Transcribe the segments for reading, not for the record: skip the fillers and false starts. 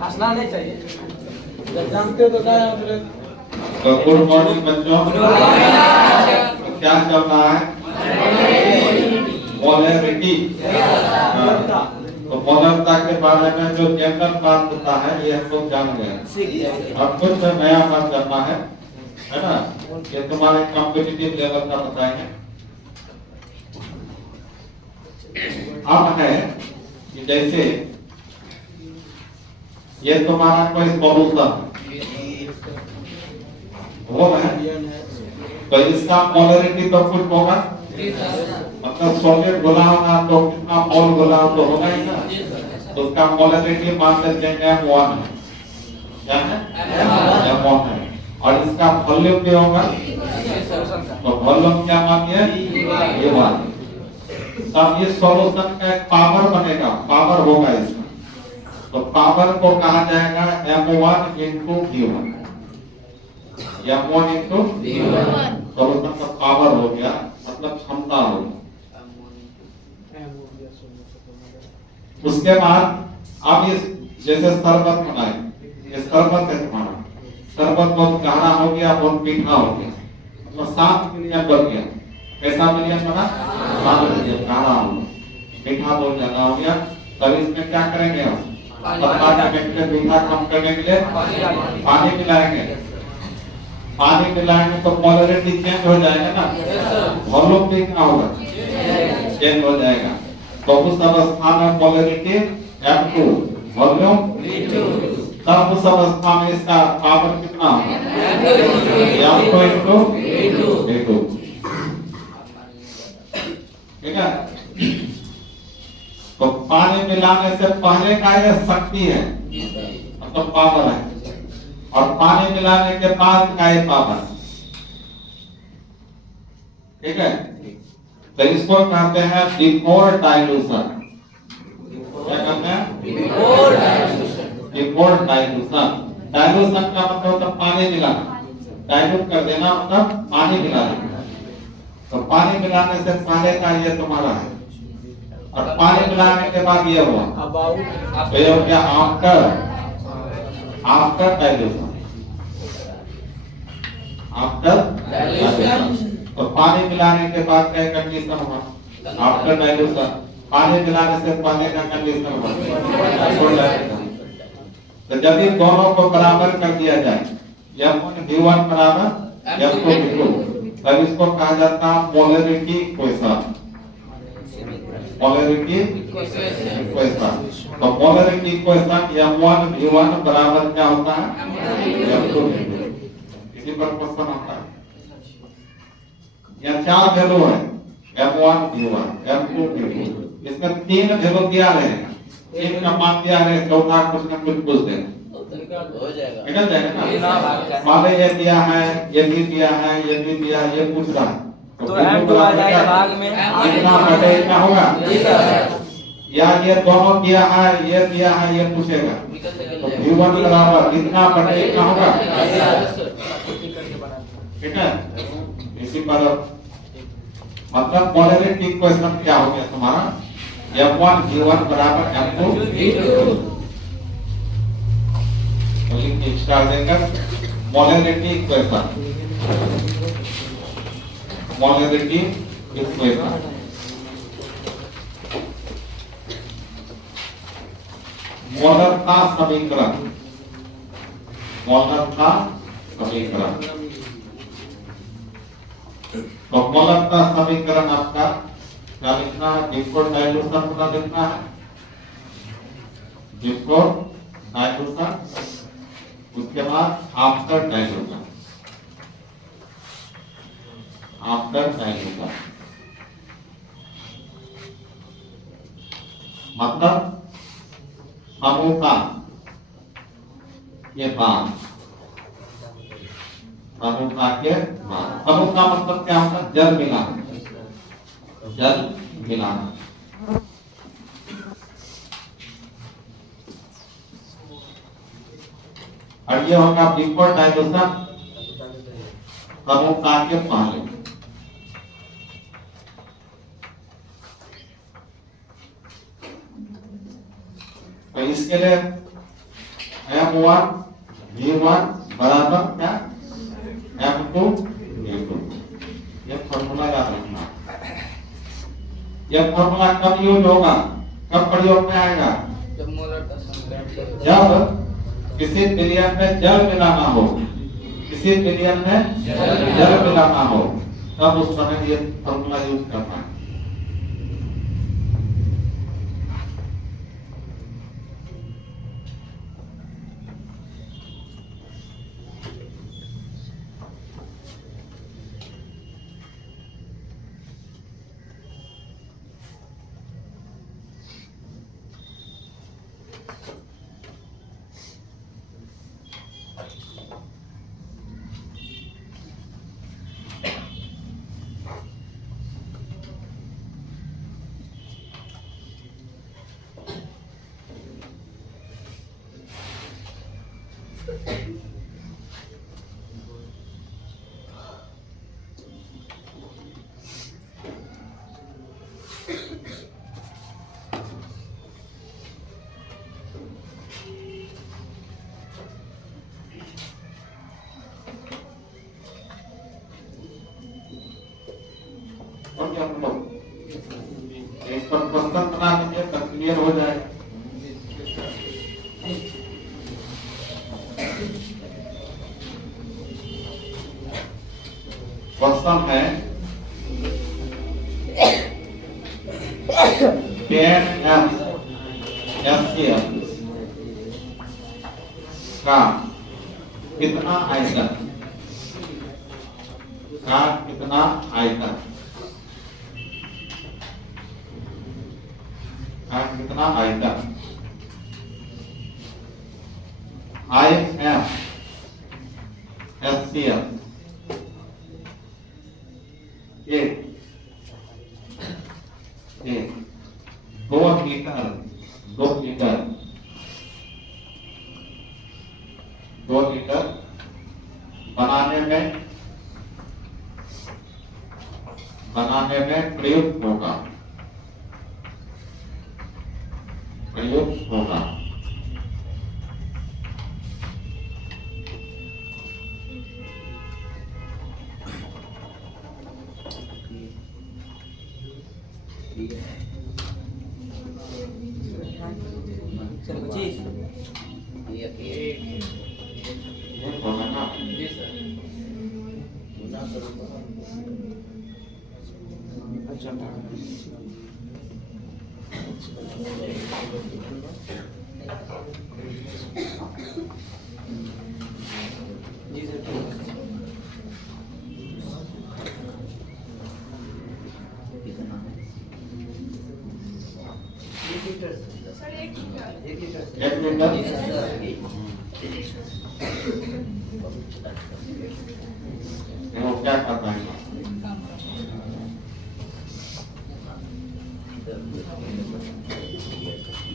हंसना नहीं चाहिए, जब जानते हो तो क्या है। तो गुड मॉर्निंग बच्चों, क्या चल रहा है? मोलरिटी। तो मोलरता के बारे में जो जनरल बात होता है ये हम लोग जान गए। अब कुछ नया बात करना है ना? ये तुम्हारे कॉम्पिटिटिव लेवल का बताएंगे। अब है कि जैसे ये तुम्हारा कोई सॉल्यूशन वो है, तो इसका मोलरिटी तो कुछ होगा, मतलब सॉलिड घोला होगा तो कितना मोल घोला तो होगा ही ना। तो उसका मोलरिटी मान लेते हैं M1 है, क्या है? M1 है। और इसका वॉल्यूम भी होगा, तो वॉल्यूम क्या मानिए? ये बात। तब ये सॉल्यूशन का एक पावर बनेगा, पावर होगा इसका, तो पावर को कहा जाएगा M1 into V1। M1 into V1 solution का पावर हो गया, मतलब क्षमता हो गया। उसके बाद अब इस जैसे शरबत बनाए, ये शरबत है तुम्हारा, शरबत बहुत गहरा हो गया, बहुत मीठा हो गया, मतलब 7 मिलियन बन गया। कैसा मिलियन बना? 7 मिलियन गहरा हो गया, मीठा बहुत ज्यादा हो गया। तब इसमें क्या करेंगे हम? पतला करने के लिए, मीठा कम करने के लिए पानी मिलाएंगे। पानी मिलाएंगे तो मोलरिटी चेंज हो जाएगा ना, वॉल्यूम भी क्या होगा? चेंज हो जाएगा। तो उस अवस्था में मोलरिटी M2, वॉल्यूम V2। तब उस अवस्था में इसका पावर कितना होगा? M2 into V2। ठीक है? तो पानी मिलाने से पहले का यह शक्ति है, मतलब पावर है, और पानी मिलाने के बाद का ये पावर। ठीक है? तो इसको कहते हैं बिफोर डाइल्यूशन। क्या कहते हैं? Before dilution. डाइल्यूशन का मतलब होता है पानी मिलाना, डाइल्यूट कर देना मतलब पानी मिला देना। तो पानी मिलाने से पहले का ये तुम्हारा है, और पानी मिलाने के बाद ये हुआ, तो ये हो गया आफ्टर डाइल्यूशन। After dilution. तो पानी मिलाने के बाद क्या कंडीशन हुआ? After dilution. पानी मिलाने से पहले का कंडीशन हुआ। तो जब ये दोनों को बराबर कर दिया जाए, M1 V1 बराबर M2 V2, तब इसको कहा जाता है मोलरिटी इक्वेशन। Molarity equation. तो मोलरिटी इक्वेशन M1 V1 बराबर क्या होता है? M2 V2। इसी पर क्वेश्चन आता है। यहाँ 4 वैल्यू है, M1 V1 M2 V2। इसमें 3 वैल्यू दिया रहेगा, 3 का मान दिया रहेगा, चौथा कुछ न कुछ पूछ देगा, हो जाएगा, निकल जाएगा ना। मान लो ये दिया है, ये भी दिया है, ये भी दिया है, ये पूछ रहा है, तो M2 आ जाएगा भाग में, कितना बटे इतना होगा, या ये दोनों दिया है, ये दिया है, ये पूछेगा, तो V1 बराबर कितना बटे इतना होगा। ठीक है? इसी पर मतलब मोलरिटी इक्वेशन क्या हो गया तुम्हारा? M1 V1 बराबर M2 V2। लिख स्टार देकर मोलरिटी इक्वेशन, मोलरिटी इक्वेशन। मोलरता समीकरण, मोलरता समीकरण। तो मोलरता समीकरण आपका क्या लिखना है? बिफोर डाइल्यूशन पूरा लिखना है, बिफोर डाइल्यूशन, उसके बाद आफ्टर डाइल्यूशन, आफ्टर डाइल्यूशन। मतलब समूहता के बाद, समूहता के बाद। समूहता मतलब क्या होता है? जल मिलाना, जल मिलाना। और ये होगा बिफोर डाइल्यूशन, समूहता के पहले। तो इसके लिए M1 V1 बराबर क्या M2 V2। ये फॉर्मूला याद रखना। यह फॉर्मूला कब यूज होगा, कब प्रयोग में आएगा? जब मोलर का संग्रह जब किसी विलयन में जल मिलाना हो, किसी विलयन में जल मिलाना हो, तब उस समय ये फॉर्मूला यूज करना है। और क्या हम लोग एक पर क्वेश्चन बना लीजिए, तब क्लियर हो जाएगा। क्वेश्चन है 10 FCL का कितना आयतन, का कितना आयतन, का कितना आयतन IF SCL एक 2 लीटर 2 लीटर 2 लीटर बनाने में प्रयुक्त होगा, प्रयुक्त होगा। ये होगा ना? जी सर। जी सर। एक लीटर। 1 लीटर वो क्या करता है?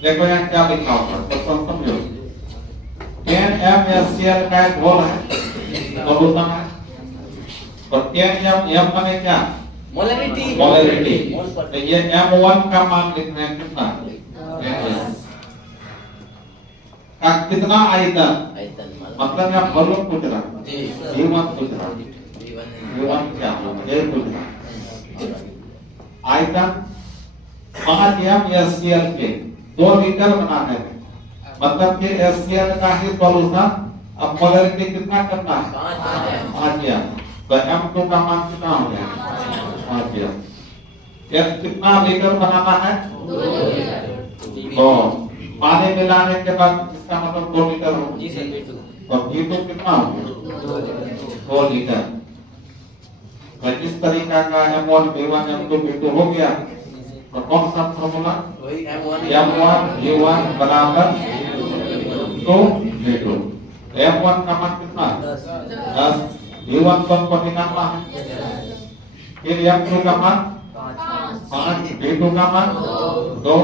देखो यहाँ क्या लिखा होगा, तो समझो। NaMnCl का एक घोल है, सोल्यूशन है, और NaM माने क्या? मोलरिटी। मोलरिटी। तो ये M1 का मान लिखना है कितना? का कितना आयतन, मतलब यहाँ वॉल्यूम पूछ रहा, V1 पूछ रहा, V1 क्या होगा, ये पूछ रहा। आयतन 5 MnCl के 2 लीटर बनाने में, मतलब कि HCl का ही सॉल्यूशन अब मोलरिटी कितना करना है? 5 M। तो M2 का मान कितना हो गया? 5 M। ये कितना लीटर बनाना है? 2 लीटर। तो पानी मिलाने के बाद इसका मतलब 2 लीटर हो। जी सर। तो V2 कितना हो गया? 2 लीटर। तो इस तरीका का M1 V1 M2 V2 हो गया। तो कौन सा फॉर्मूला? M1 V1 बराबर 2 V2। M1 का मान कितना? 10। V1 तो हमको निकालना है। फिर M2 का मान 5, V2 का मान 2।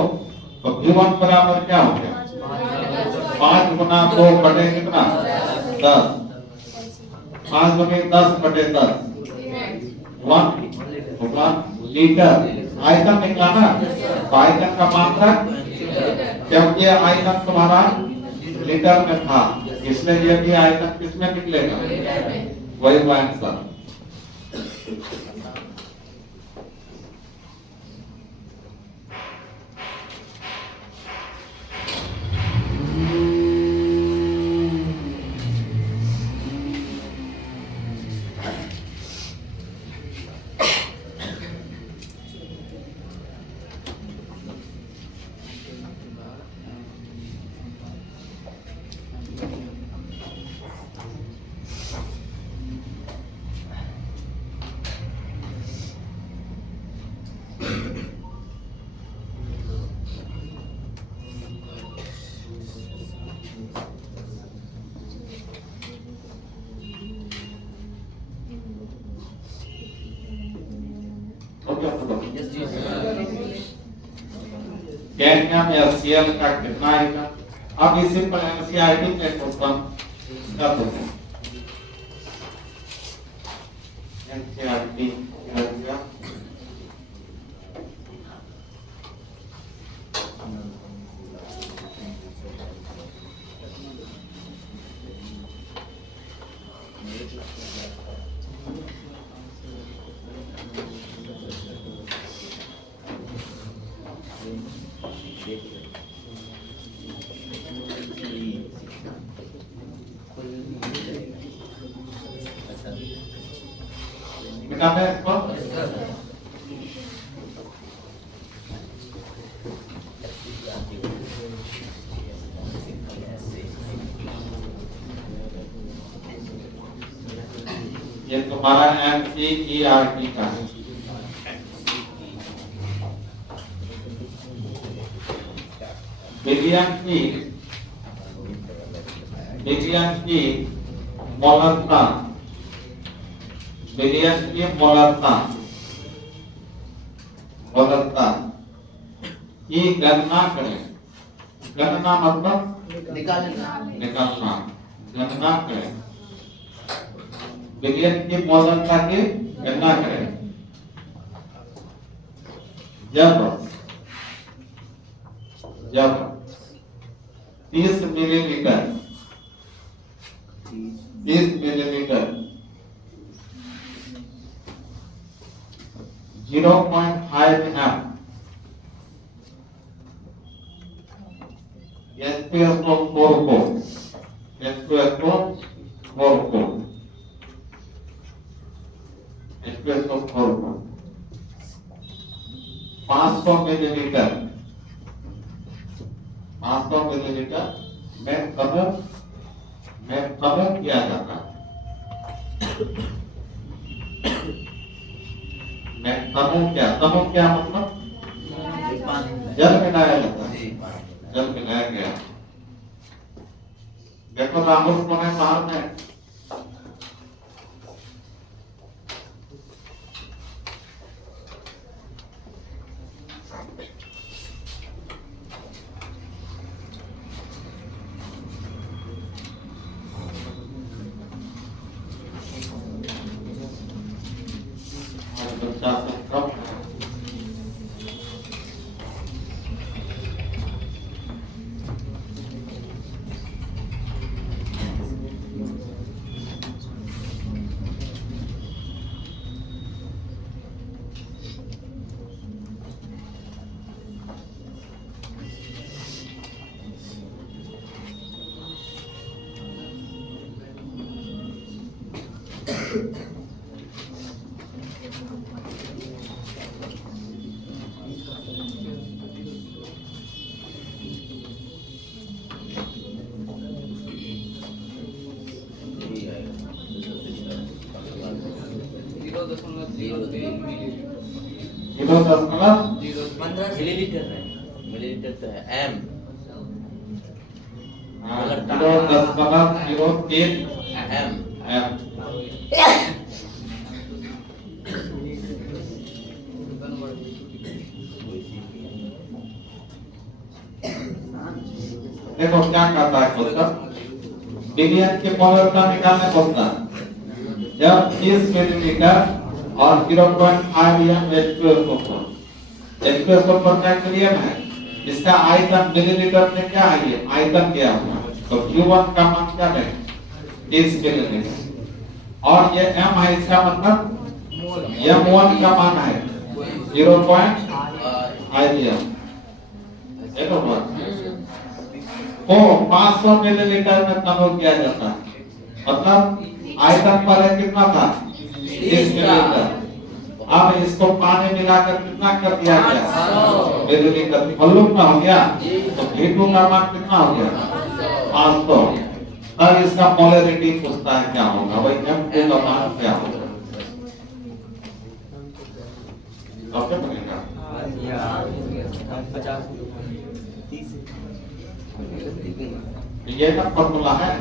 तो V1 बराबर क्या हो गया? 5 गुना 2 बटे कितना? 10। 5 गुने 10 बटे 10 1 लीटर। आयतन निकालना, आयतन का मात्रक क्योंकि ये आयतन तुम्हारा लीटर में था, इसलिए ये भी आयतन किसमें निकलेगा, वही वो आंसर। कैडमियम या Cl का कितना आएगा। अब इसी पर एनसीईआरटी में क्वेश्चन कर देते हैं। एनसीईआरटी क्या होगा, निकालना है इसको। ये तुम्हारा एनसीईआरटी का है। विलियम की मोलरता, विलियम की मोलरता की गणना करें। गणना मतलब निकालना, गणना करें। विलियम की मोलरता की गणना करें जब 30 मिलीलीटर 0.5 ml H2SO4 को 500 मिलीलीटर में समूह किया जाता है। समूह क्या मतलब जल मिलाया जाता है, जल मिलाया गया। देखो राहुल कौन है बाहर में, मिलीलीटर है, मिलीलीटर तो है एम। देखो क्या करता है क्वेश्चन, विलियम के मोलरता निकालने बोलता है। जब 30 मिलीलीटर और 0.5 ml H2SO4 का विलियम है, इसका आयतन मिलीलीटर में क्या है, ये आयतन क्या हुआ, तो Q1 का मान क्या है 30 मिलीलीटर, और ये M है, इसका मतलब M1 का मान है 0.5 तो 500 मिलीलीटर में कन्वर्ट किया जाता है, मतलब आयतन पर है कितना था 30 मिलीलीटर। अब इसको पानी मिलाकर कितना कर दिया गया मिलीलीटर, वॉल्यूम का हो गया, तो V2 का मान कितना हो गया 500। तब इसका मोलरिटी पूछता है क्या होगा, वही M2 का मान क्या होगा, क्या बनेगा 50। ये ना फॉर्मूला है,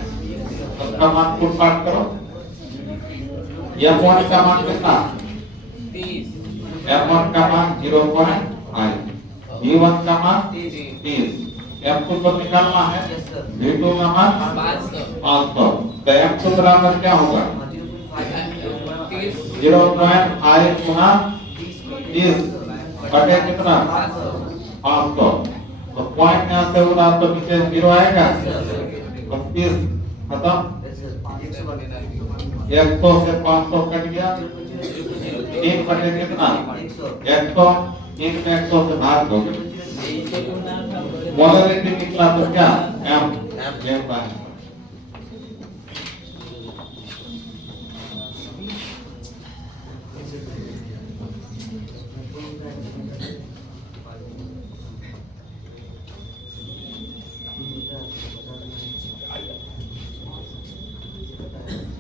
सबका मान पुट पाट करो। M1 का मान कितना 30, M1 का मान 0.5, V1 का मान 30, M2 को निकालना है, V2 का मान 500, तो M2 बराबर क्या होगा 0.5 गुना 30 बटे कितना 500, तो पॉइंट यहाँ से उड़ा तो नीचे 0 आएगा, 30 खत्म, 100 से 500 कट गया, 3 बटे कितना 100, 3 में 100 से भाग दोगे, मोलरिटी निकला तो क्या M है।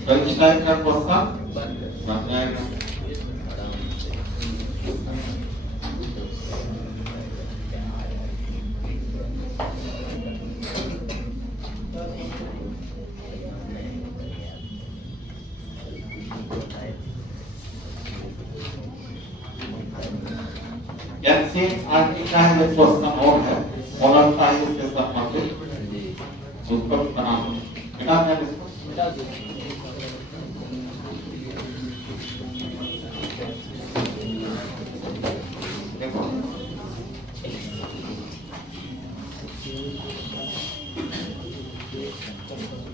तो इस टाइप का क्वेश्चन बन जाएगा। एनसीईआरटी का है क्वेश्चन और है, मोलर साइज से संबंधित उसको बनाना बेटा, मैं इसको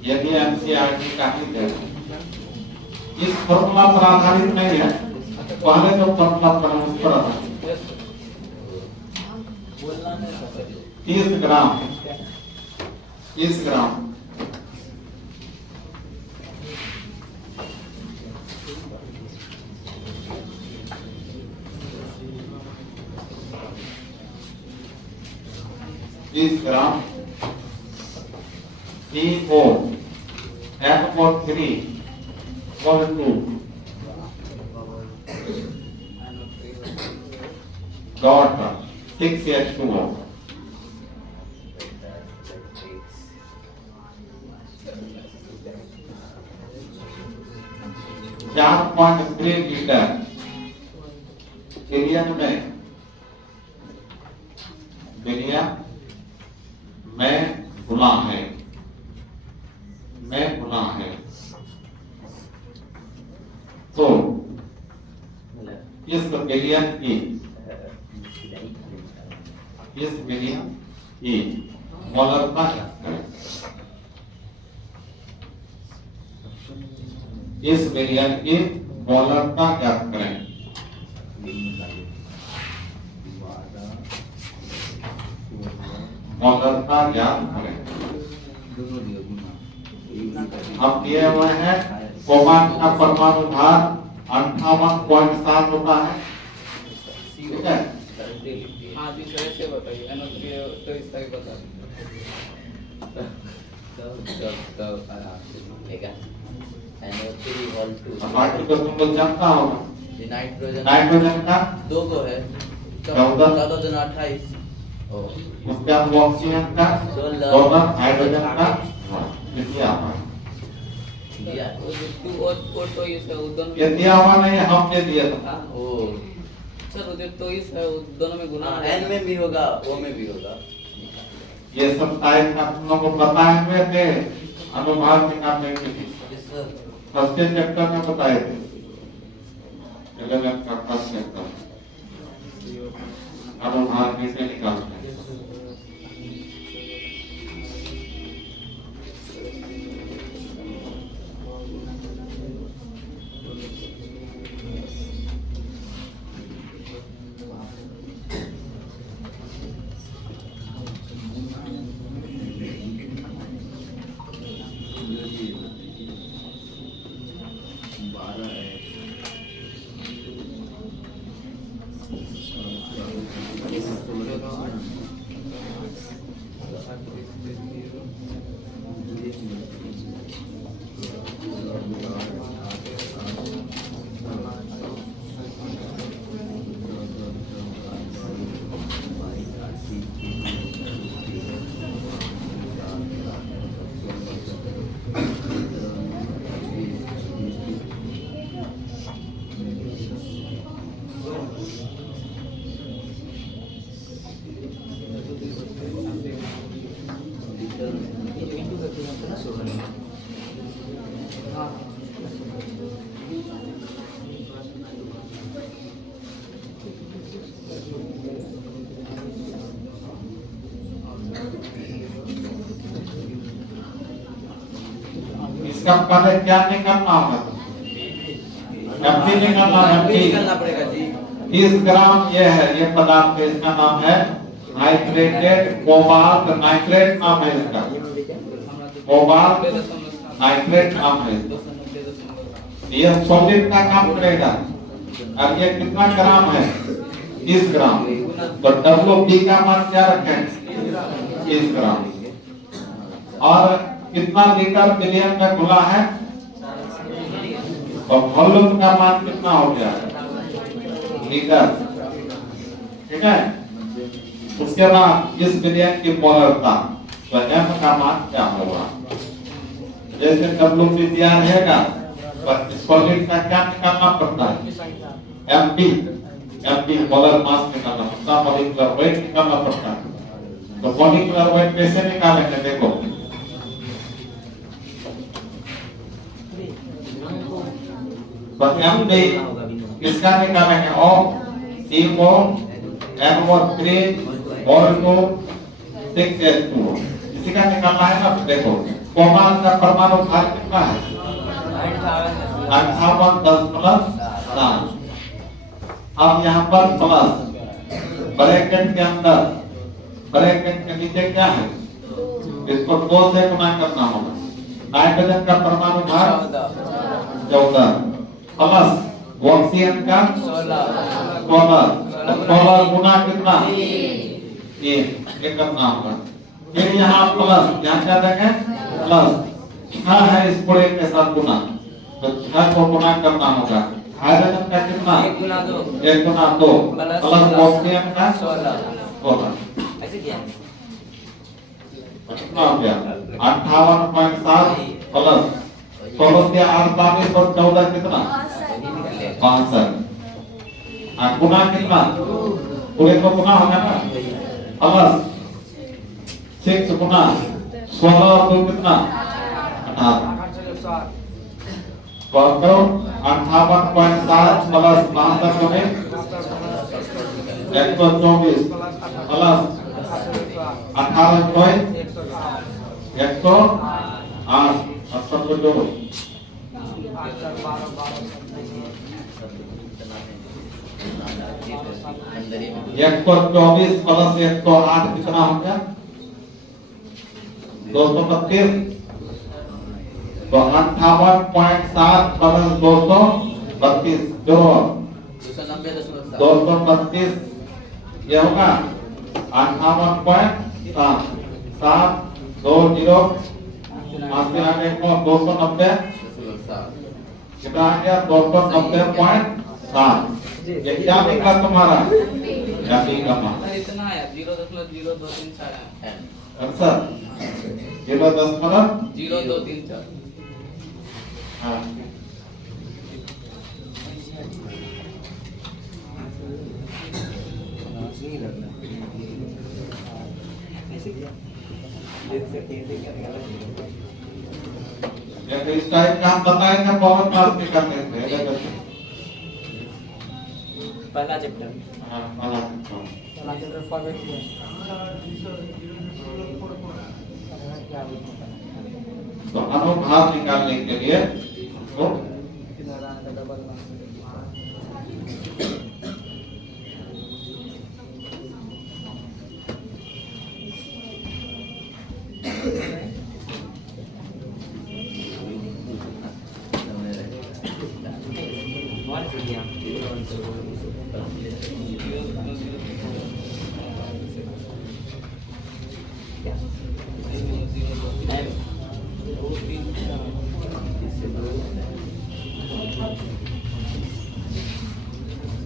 यदि एनसीईआरटी का ही है, इस फॉर्मूला पर आधारित नहीं है, पहले जो फॉर्मूला पर उस पर आधारित 30 ग्राम 30 ग्राम CO F3 2 dot 6H2O 4.3 litre billion में गुना है, तो इस बिलियन की मोलरता इस बिलियन की मोलरता ज्ञात करें। मोलरता ज्ञात करें। अब दिए हुए हैं कोबाल्ट का परमाणु भार 58.7 होता है, ठीक है। हाँ जी सर, ऐसे बताइए NO3 तो इसका ही बता बाकी तो तुम लोग जानता होगा। नाइट्रोजन का 2 को है 1428, उसके बाद ऑक्सीजन का 16, हाइड्रोजन का दिया हुआ ये दिया हुआ नहीं, हम दे दिया था। सर उधर तो इस है, दोनों में गुना N में भी होगा, O में भी होगा। ये सब टाइप का तुम लोग को बताए हुए थे अनुभाग निकालने के लिए, फर्स्ट चैप्टर में बताए थे, 11 का फर्स्ट चैप्टर अनुभाग कैसे निकालते हैं। इसका पहले क्या निकालना होगा? एमपी निकालना है। एमपी एमपी निकालना पड़ेगा जी। 30 ग्राम ये है, ये पदार्थ है, इसका नाम है नाइट्रेटेड कोबाल्ट नाइट्रेट नाम है इसका। कोबाल्ट नाइट्रेट नाम है। ये सॉलिड का काम करेगा। और ये कितना ग्राम है? 30 ग्राम। तो WP का मान क्या रखें? 30 ग्राम। और कितना लीटर बिलियन में खुला है? और वॉल्यूम का मान कितना हो गया? लीटर। ठीक है। उसके बाद इस बिलियन की मोलरता, तो M का मान क्या होगा? जैसे WP दिया रहेगा, सॉलिड का क्या निकालना पड़ता है? एमपी मोलर मास निकालना पड़ता है, मॉलिक्यूलर वेट निकालना पड़ता है। तो मॉलिक्यूलर वेट कैसे निकालेंगे? देखो, तो एमडी किसका निकालेंगे? CO NO3 और 6H2 इसी का निकालना है ना। देखो कोबाल्ट का परमाणु भार कितना है? 58 10+7। अब यहाँ पर प्लस ब्रैकेट के अंदर, ब्रैकेट के नीचे क्या है? इसको 2 से गुना करना होगा। नाइट्रोजन का परमाणु भार 14 प्लस ऑक्सीजन का 16 गुना कितना? 1 करना होगा। फिर यहाँ प्लस, यहाँ क्या देंगे? प्लस 6 है, इस पूरे के साथ गुना, तो 6 को गुना करना होगा। हाइड्रोजन का कितना? 1 गुना 2 प्लस ऑक्सीजन का 16। ऐसे किया कितना हो गया? 58.7 प्लस 16 से 48 और 14 कितना? 62। गुना कितना? पूरे को गुना होगा ना। प्लस 6 गुना 16 और 2 कितना? 18। तो 58.7 प्लस 62 होने 124 प्लस 18 108 सब को जोड़ो। 124 प्लस 108 कितना हो गया? 232। तो 58.7 प्लस 232 जोड़ो 232 ये होगा 58.7 7 2 0 आगे आगे को 290 कितना आ गया? 290.7। ये क्या निकला तुम्हारा? एमपी का मान इतना है 0.0234 है। अच्छा 0.0234। 0234। हाँ इस टाइप का हम बताएंगे, बहुत बार भी करते थे। पहला चैप्टर। हाँ पहला चैप्टर तो अनुभाग निकालने के लिए तो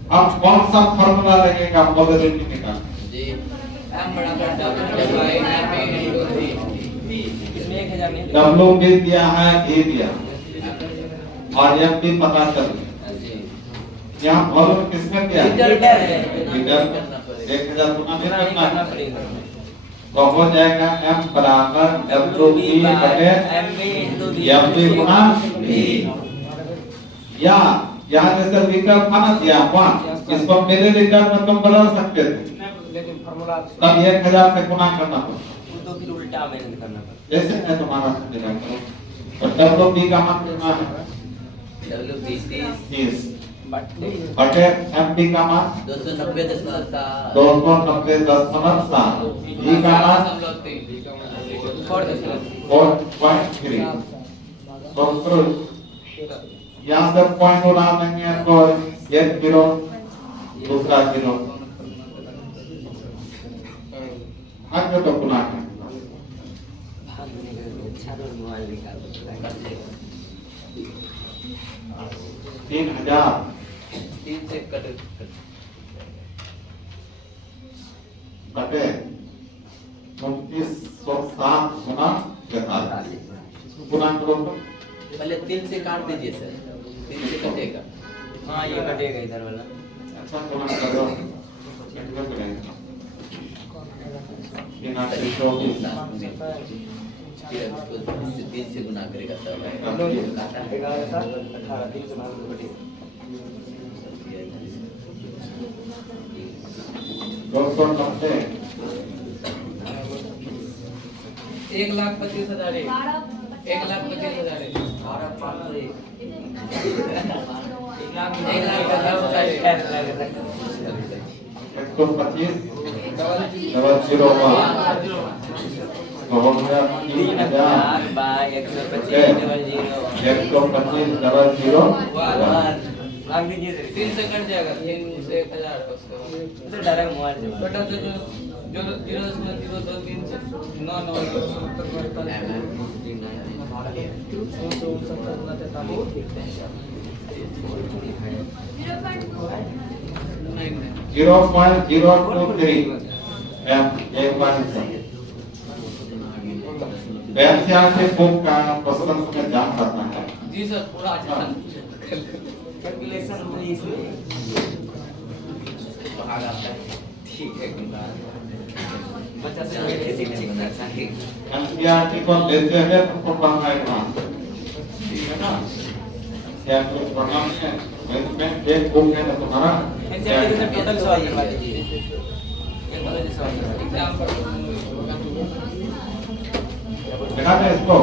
अब कौन सा फॉर्मूला लगेगा मोलरिटी निकालने? जी m बराबर W/m इसमें 1000 नहीं W भी दिया है, E दिया और M भी पता चल गया। जी यहाँ वॉल्यूम किसमें दिया है? लीटर है। लीटर 1000 गुना नहीं करना है। तो हो जाएगा M बराबर WB बटे MB गुना V। या यहाँ जैसे लीटर था ना दिया हुआ, इसको मिलीलीटर में तुम बदल सकते थे, लेकिन फॉर्मूला तब 1000 से गुना करना पड़ता। तो फिर उल्टा मेहनत करना पड़ता। जैसे मैं तुम्हारा समझेगा करो और WP का मान कितना है? WP 30 बटे बटे MP का मान 290.7 290.7 E का मान 4.3 तो फिर यहाँ से पॉइंट उड़ा देंगे तो 1 किलो दूसरा किलो भाग्य तो गुना है 3000 3 से कट बटे 2907 गुना 43 गुना करो तो पहले 3 से काट दीजिए सर 3 से कटेगा हाँ ये कटेगा इधर वाला अच्छा गुना करो बिना चौबीस 3 से गुना करेगा तब आएगा 290 1,25,000 1,25,000 125 डबल 0 तो हो गया 3000 बाय 125 डबल 0 लाग दीजिए 3 से कट जाएगा 3 से 1000 तो डायरेक्ट मोबाइल से बटा तो जो 0.023 से 0.023 एक बार व्याख्या से बुक का प्रश्न में जान करना है जी सर पूरा कैलकुलेशन में इसमें भाग आता है ठीक है बच्चा से शिक्षक चाहिए एनसीईआरटी को लेते हैं तो पढ़ना है ठीक है ना एनसीईआरटी को पढ़ना है में एक बुक है ना तुम्हारा एनसीईआरटी से टोटल सवाल करवा दीजिए एक बार जैसे सवाल एग्जाम पर देखा है इसको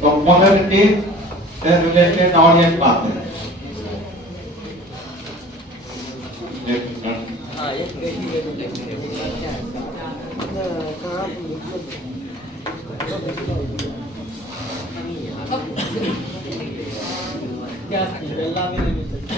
तो मोबिलिटी से रिलेटेड और एक बात है हां एक क्या बेला में नहीं सकते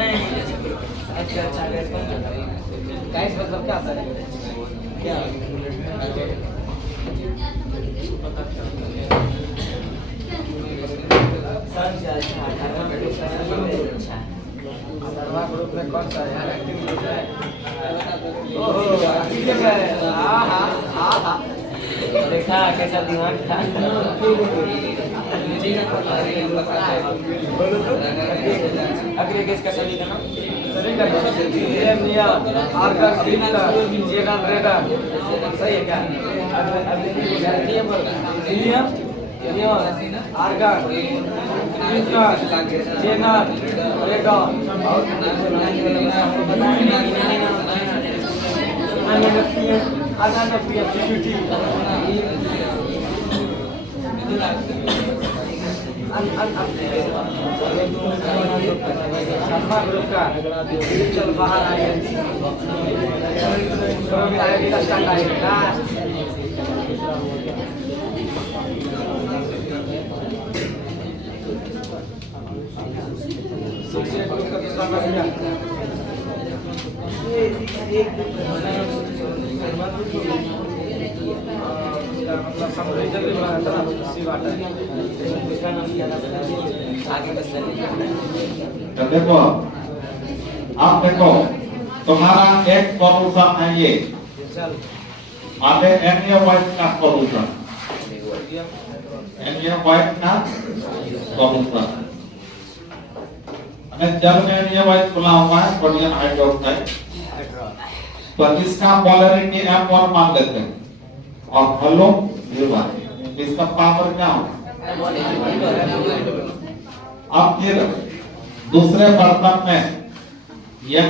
नहीं अच्छा गाइस मतलब क्या आता है क्या सर्वा ग्रुप में कौन सा है ओहो देखा कैसा दिमाग था अगले केस का सभी ना सही है क्या आर्गन चल बाहर आए तो देखो आप देखो तुम्हारा एक सॉल्यूशन है ये आधे NaOH का सॉल्यूशन NaOH का सॉल्यूशन जल में NaOH खुला हुआ है सोडियम हाइड्रोक्साइड तो इसका पोलैरिटी M1 मान लेते हैं और वॉल्यूम V1 इसका पावर क्या होगा अब फिर दूसरे बर्तन में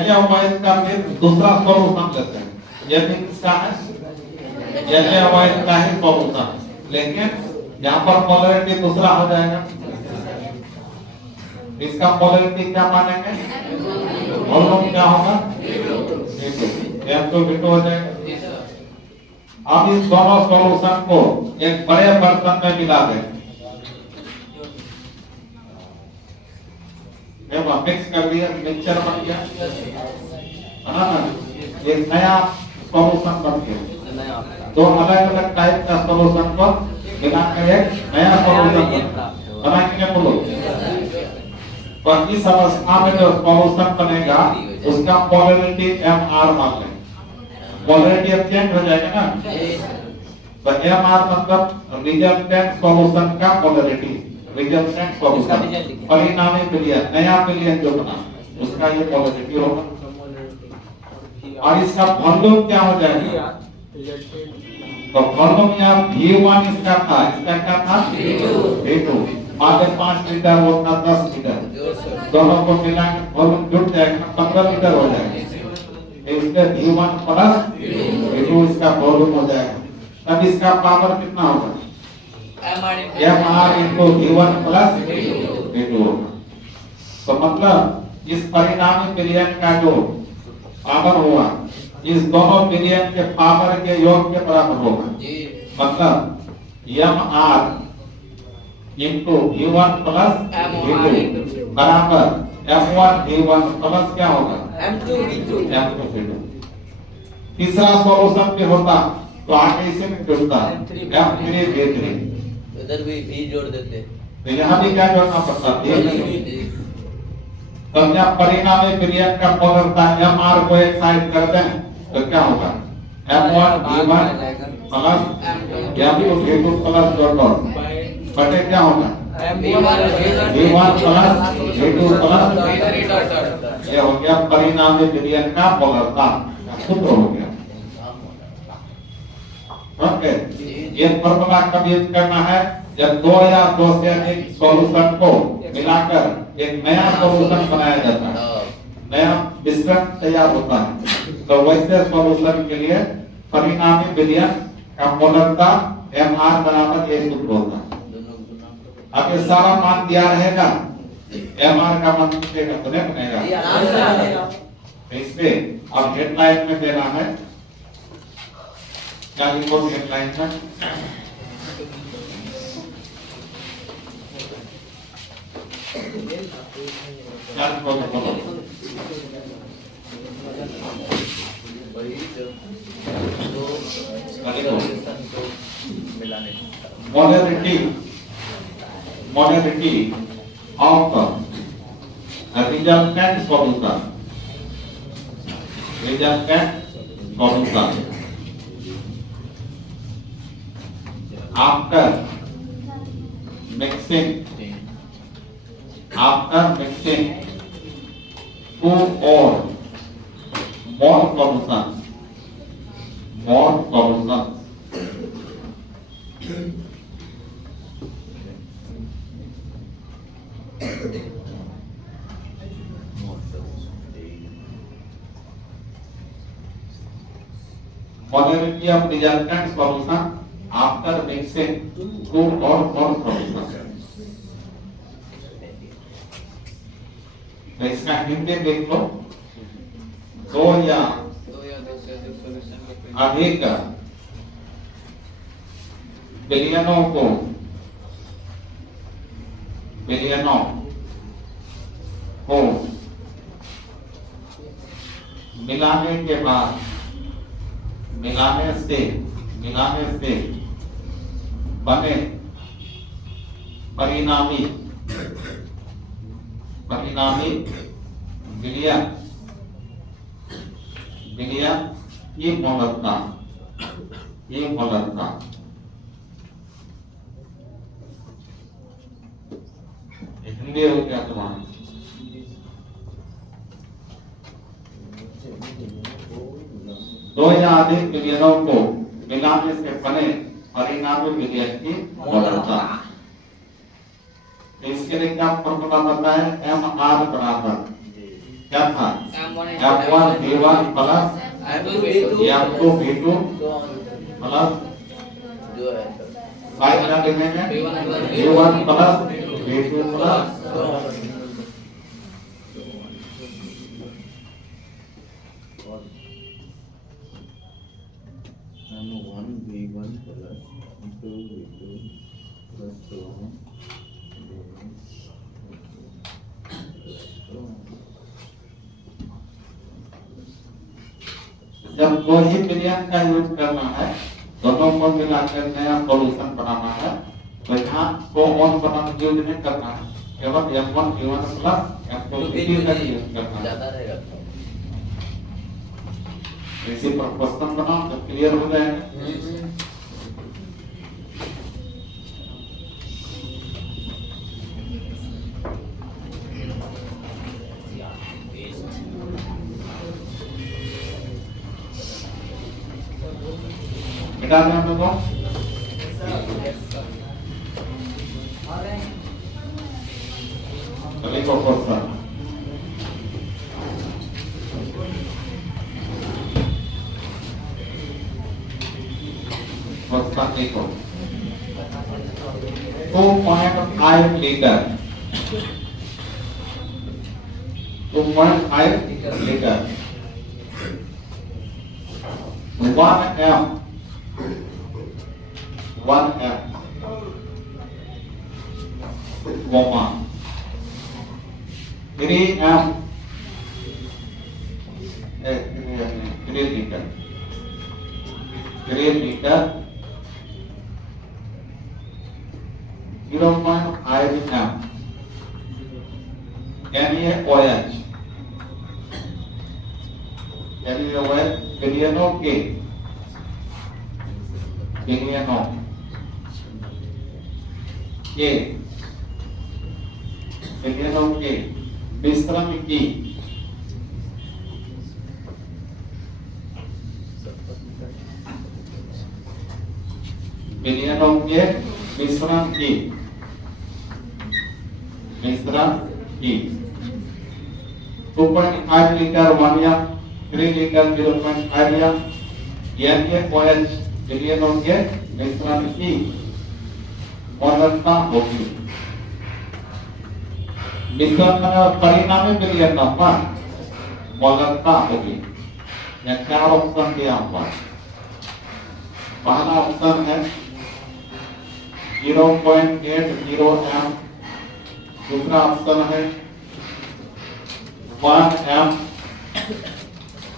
NaOH का फिर दूसरा सॉल्यूशन लेते हैं यदि इसका है NaOH का ही सॉल्यूशन लेकिन यहाँ पर पोलैरिटी दूसरा हो जाएगा इसका पोलैरिटी क्या मानेंगे वॉल्यूम क्या होगा V2 हो जाएगा अब इस दोनों सॉल्यूशन को एक बड़े बर्तन में मिला दें मिक्स कर दिया मिक्सचर बन गया है ना एक नया सॉल्यूशन बन गया दो अलग अलग टाइप का सॉल्यूशन को मिलाकर एक नया सॉल्यूशन बनाएंगे बोलो तो इस अवस्था में जो सॉल्यूशन बनेगा उसका पोलैरिटी MR मान लें पोलैरिटी अब चेंज हो जाएगा ना तो MR मतलब रिजल्टेंट सॉल्यूशन का पोलैरिटी रिजल्टेंट सॉल्यूशन परिणामी विलयन नया विलयन जो बना उसका ये पोलैरिटी होगा और इसका वॉल्यूम क्या हो जाएगा तो वॉल्यूम यहाँ V1 इसका था इसका क्या था V2 आधे 5 लीटर वो था 10 लीटर दोनों को मिलाकर वॉल्यूम जुट जाएगा 15 लीटर हो जाएगा इसके V1 प्लस V2 इसका वॉल्यूम हो जाएगा तब इसका पावर कितना होगा MR into V1 plus V2 होगा तो मतलब इस परिणामी विलयन का जो पावर हुआ इस दोनों विलयन के पावर के योग के बराबर होगा मतलब MR into V1 plus V2 बराबर M1 V1 प्लस क्या होगा M2 V2 तीसरा सॉल्यूशन पे होता तो आगे इसे में जुड़ता M3 V3 इधर भी V जोड़ देते तो यहाँ भी क्या जोड़ना पड़ता तब जब परिणामी विलयन का पोलरता MR को एक साइड कर दें तो क्या होगा M1 V1 plus M2 V2 plus dot बटे क्या होगा V1 प्लस V2 प्लस ये हो गया परिणामी विलयन का पोलरता सूत्र हो गया ओके ये फॉर्मूला कब यूज करना है जब दो या दो से अधिक सॉल्यूशन को मिलाकर एक नया सॉल्यूशन बनाया जाता है नया मिश्रण तैयार होता है तो वैसे सॉल्यूशन के लिए परिणामी विलयन का पोलरता MR बराबर ये सूत्र होता है अब ये सारा मान दिया रहेगा MR का मान कितने का बनेगा इसमें अब हेडलाइन में देना है क्या लिखो हेडलाइन में क्या लिखो molarity of a resultant solution after mixing two or more solutions molarity of resultant solution after mixing two or more solutions. तो इसका हिंदी देख लो, दो या दो से अधिक सॉल्यूशन अधिक बिलियनों को मिलाने के बाद मिलाने से बने परिणामी विलयन की मोलरता हिंदी हो गया तुम्हारा। दो या अधिक विलयनों को मिलाने से बने परिणामी विलयन की मोलरता। इसके लिए क्या फॉर्मूला पता है? MR बराबर क्या था? M1 V1 plus M2 V2 plus side क्या लिखेंगे? V1 प्लस V2 प्लस जब दो ही विलयन का यूज करना है, दोनों को मिलाकर नया सॉल्यूशन बनाना है, तो यहाँ को ऑन बनाना यूज नहीं करना है, केवल M1 V1 plus M2 V2 का यूज करना है। इसी पर क्वेश्चन बनाओ तो क्लियर हो जाएगा। मिटा दें हम लोगों को। चलिए को क्वेश्चन देखो 2.5 litre 2.5 litre 1 m comma 3 m 3 litre 0.5 m NaOH बिलियनों के मिश्रण की मिश्रण की 2.5 litre 1 m 3 litre 0.5 m NaOH बिलियनों के मिश्रण की मोलरता होगी। मिश्रण परिणामी विलयन पर मोलरता होगी। या चार ऑप्शन दिया हुआ। पहला ऑप्शन है 0.80 m, दूसरा ऑप्शन है 1 m,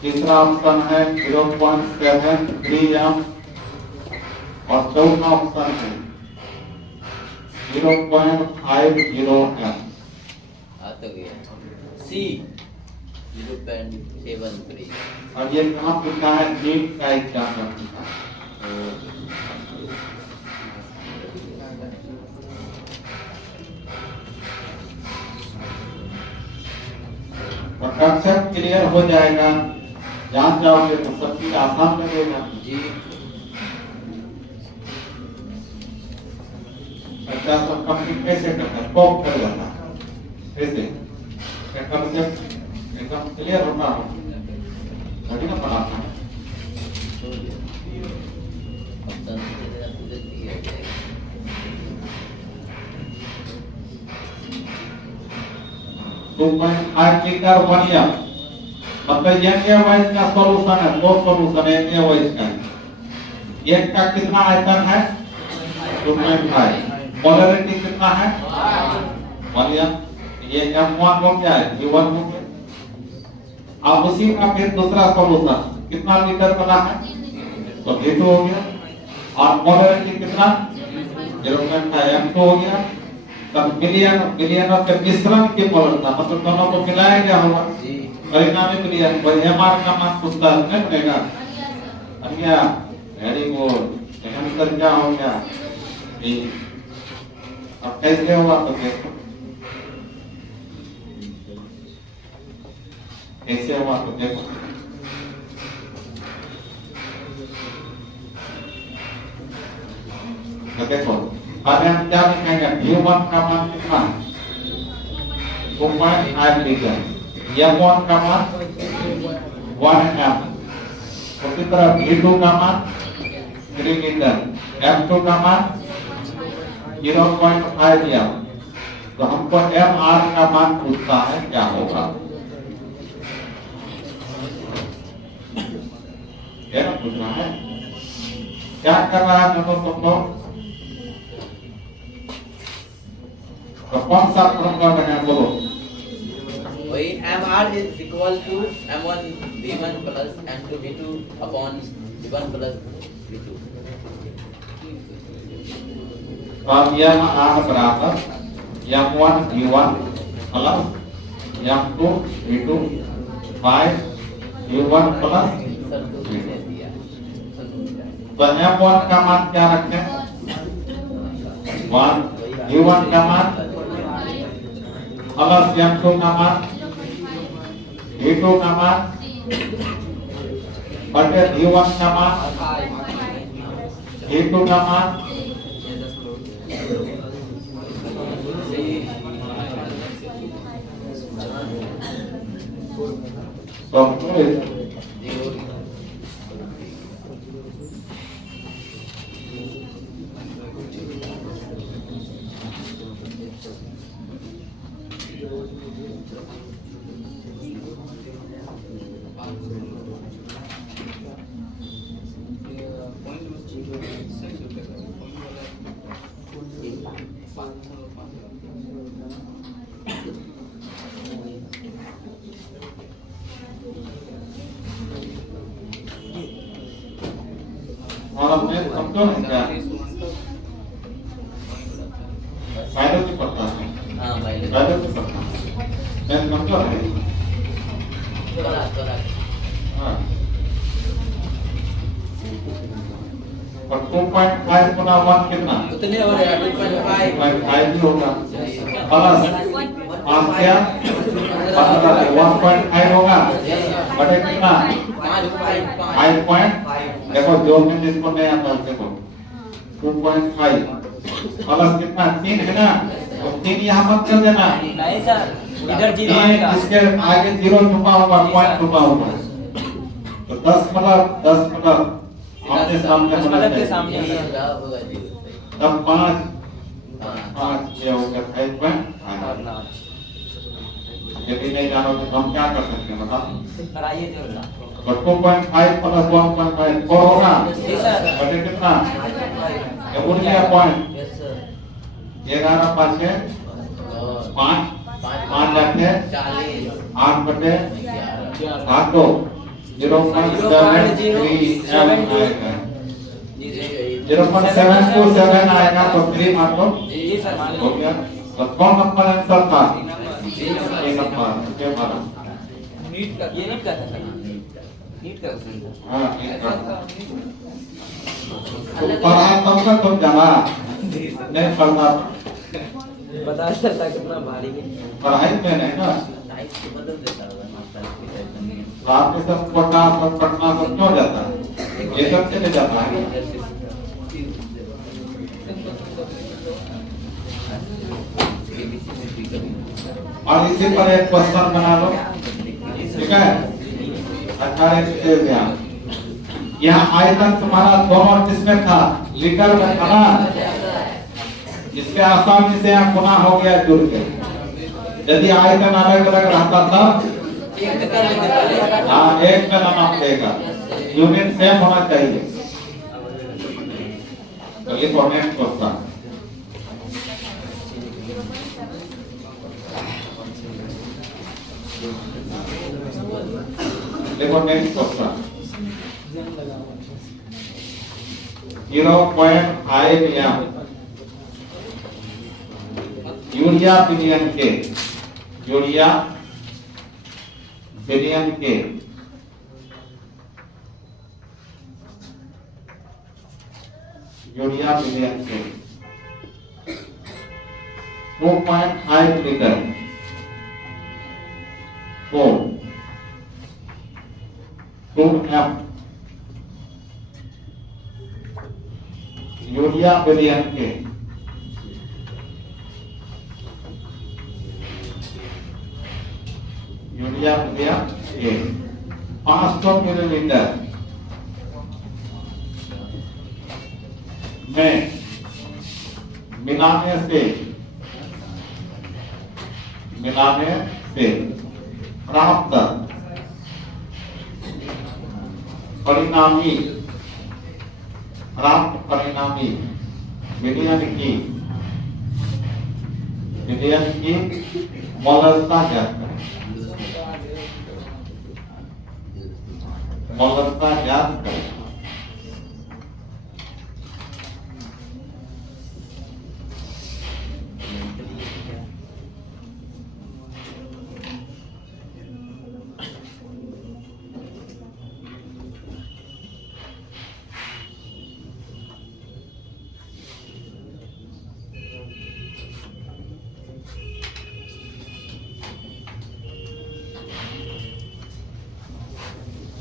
तीसरा ऑप्शन है 0.73 m और चौथा ऑप्शन है 0.50 m। C 0.73 और ये कहाँ पूछा है? नीट का एग्जाम में पूछा है। और कंसेप्ट क्लियर हो जाएगा, जान जाओगे तो सब चीज आसान लगेगा जी। बच्चा सब कंप्लीट कैसे करता है? कॉप कर जाता है कैसे? कंसेप्ट एकदम क्लियर होता है, थोड़ी ना पढ़ाता है। 2.5 लीटर 1 एम, मतलब NaOH का सॉल्यूशन है, दो सॉल्यूशन है NaOH का। एक का कितना आयतन है 2.5, पोलैरिटी कितना है 1 एम, ये M1 हो गया है, U1 हो गया। अब उसी का फिर दूसरा सॉल्यूशन कितना लीटर बना है तो V2 हो गया, और पोलैरिटी कितना 0.5 M2 हो गया। तब मिलियन के मिश्रण की पोलरता, मतलब दोनों को मिलाया गया होगा, परिणामी मिलियन, वही एमआर का मान पूछता है, नहीं बनेगा। अनिया वेरी गुड, आंसर क्या हो गया बी। अब कैसे हुआ तो देखो कैसे हुआ तो देखो। तो देखो पहले हम क्या लिखेंगे, U1 का मान कितना है 2.5 लीटर, M1 का मान 1 एम, उसी तरह V2 का मान 3 लीटर, M2 का मान 0.5 एम। तो हमको MR का मान पूछता है, क्या होगा ये ना पूछना है। क्या कर रहा है दोनों तुम लोग, तो कौन सा फॉर्मूला है बोलो। वही MR is equal to M1 V1 plus M2 V2 upon V1 plus V2। अब MR बराबर M1 V1 plus M2 V2 bye V1 plus V2। तो M1 का मान क्या रखें 1, V1 का मान प्लस M2 का मान, V2 का मान बटे V1 का मान, V2 का मान, तो और हमने समझो नहीं क्या बायोलॉजी पढ़ता है, हाँ बायोलॉजी पढ़ता है, मैं समझो नहीं। हाँ और 2.5 गुना 1 कितना उतने हो गया 2.5 2.5 भी होगा, प्लस 5 क्या 1.5 होगा बटे कितना 5 देखो जो में जिसको नहीं आता देखो 2.5 प्लस कितना 3 है ना, तो 3 यहाँ मत कर देना, नहीं सर इधर जीरो आएगा, इसके आगे 0 छुपा होगा, पॉइंट छुपा होगा, तो 10 मतलब आपके सामने होना के चाहिए। सामने ही है। तब 5 ये हो गया 5.5। यदि नहीं जानो तो हम क्या कर सकते हैं बताओ, कराइए जो तो 2.5 प्लस 1.5 4 होगा, जी सर। बटे कितना ये उड़ गया पॉइंट, 11 5 5 जाके 8 बटे 8 2 0.73 आएगा, 0.727 आएगा तो 3 मार दो जी सर मान हो लो गया। तो कौन नंबर आंसर था ये नंबर क्या मारा, नीट का, ये नीट का था सर, नीट का क्वेश्चन था। हाँ ठीक है। तो पढ़ा तब तक तुम जाना नहीं पढ़ता, बता सकता कितना भारी है पढ़ाई में नहीं ना, आपके सब पढ़ना सब पढ़ना सब क्यों जाता है, ये सब चले जाता है। और इसी पर एक क्वेश्चन बना लो, ठीक है। 18 यहाँ आयतन तुम्हारा दोनों किसमें था, लीटर में था ना, इसके आसानी से यहाँ गुना हो गया जुड़ के, यदि आयतन अलग अलग रहता था एक कर लेंगे पहले। हाँ एक का नाम देगा, यूनिट सेम होना चाहिए। चलिए तो नेक्स्ट क्वेश्चन, देखो नेक्स्ट क्वेश्चन 0.5 एम यूरिया बिलियन के, यूरिया बिलियन के यूरिया बिलियन के 2.5 लीटर को 2 एम यूरिया बिलियन के यूरिया बिलियन के 500 मिलीलीटर में मिलाने से प्राप्त परिणामी विलयन की मोलरता ज्ञात करें, मोलरता ज्ञात करें।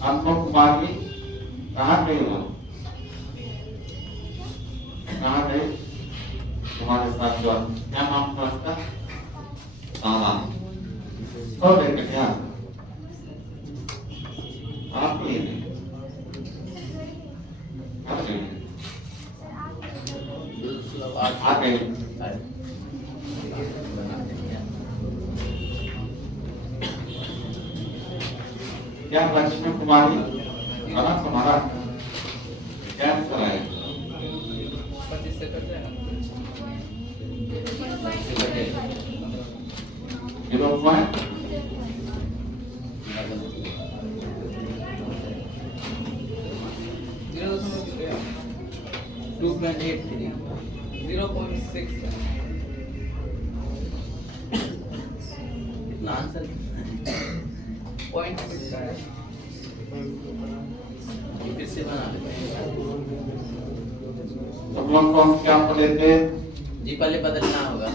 अनुपम कुमार जी कहाँ गए हो, कहाँ गए तुम्हारे साथ जो क्या नाम था उसका, तारा तो लेकर क्या आप ही आ गए। क्या लक्ष्मी कुमारी है तुम्हारा क्या आंसर है? 25 से कट जाएगा। 2.83 0.6 इतना आंसर 0.6 का है। फिर से बना लेते तुम लोग को हम क्या पढ़े थे? जी, पहले बदलना होगा।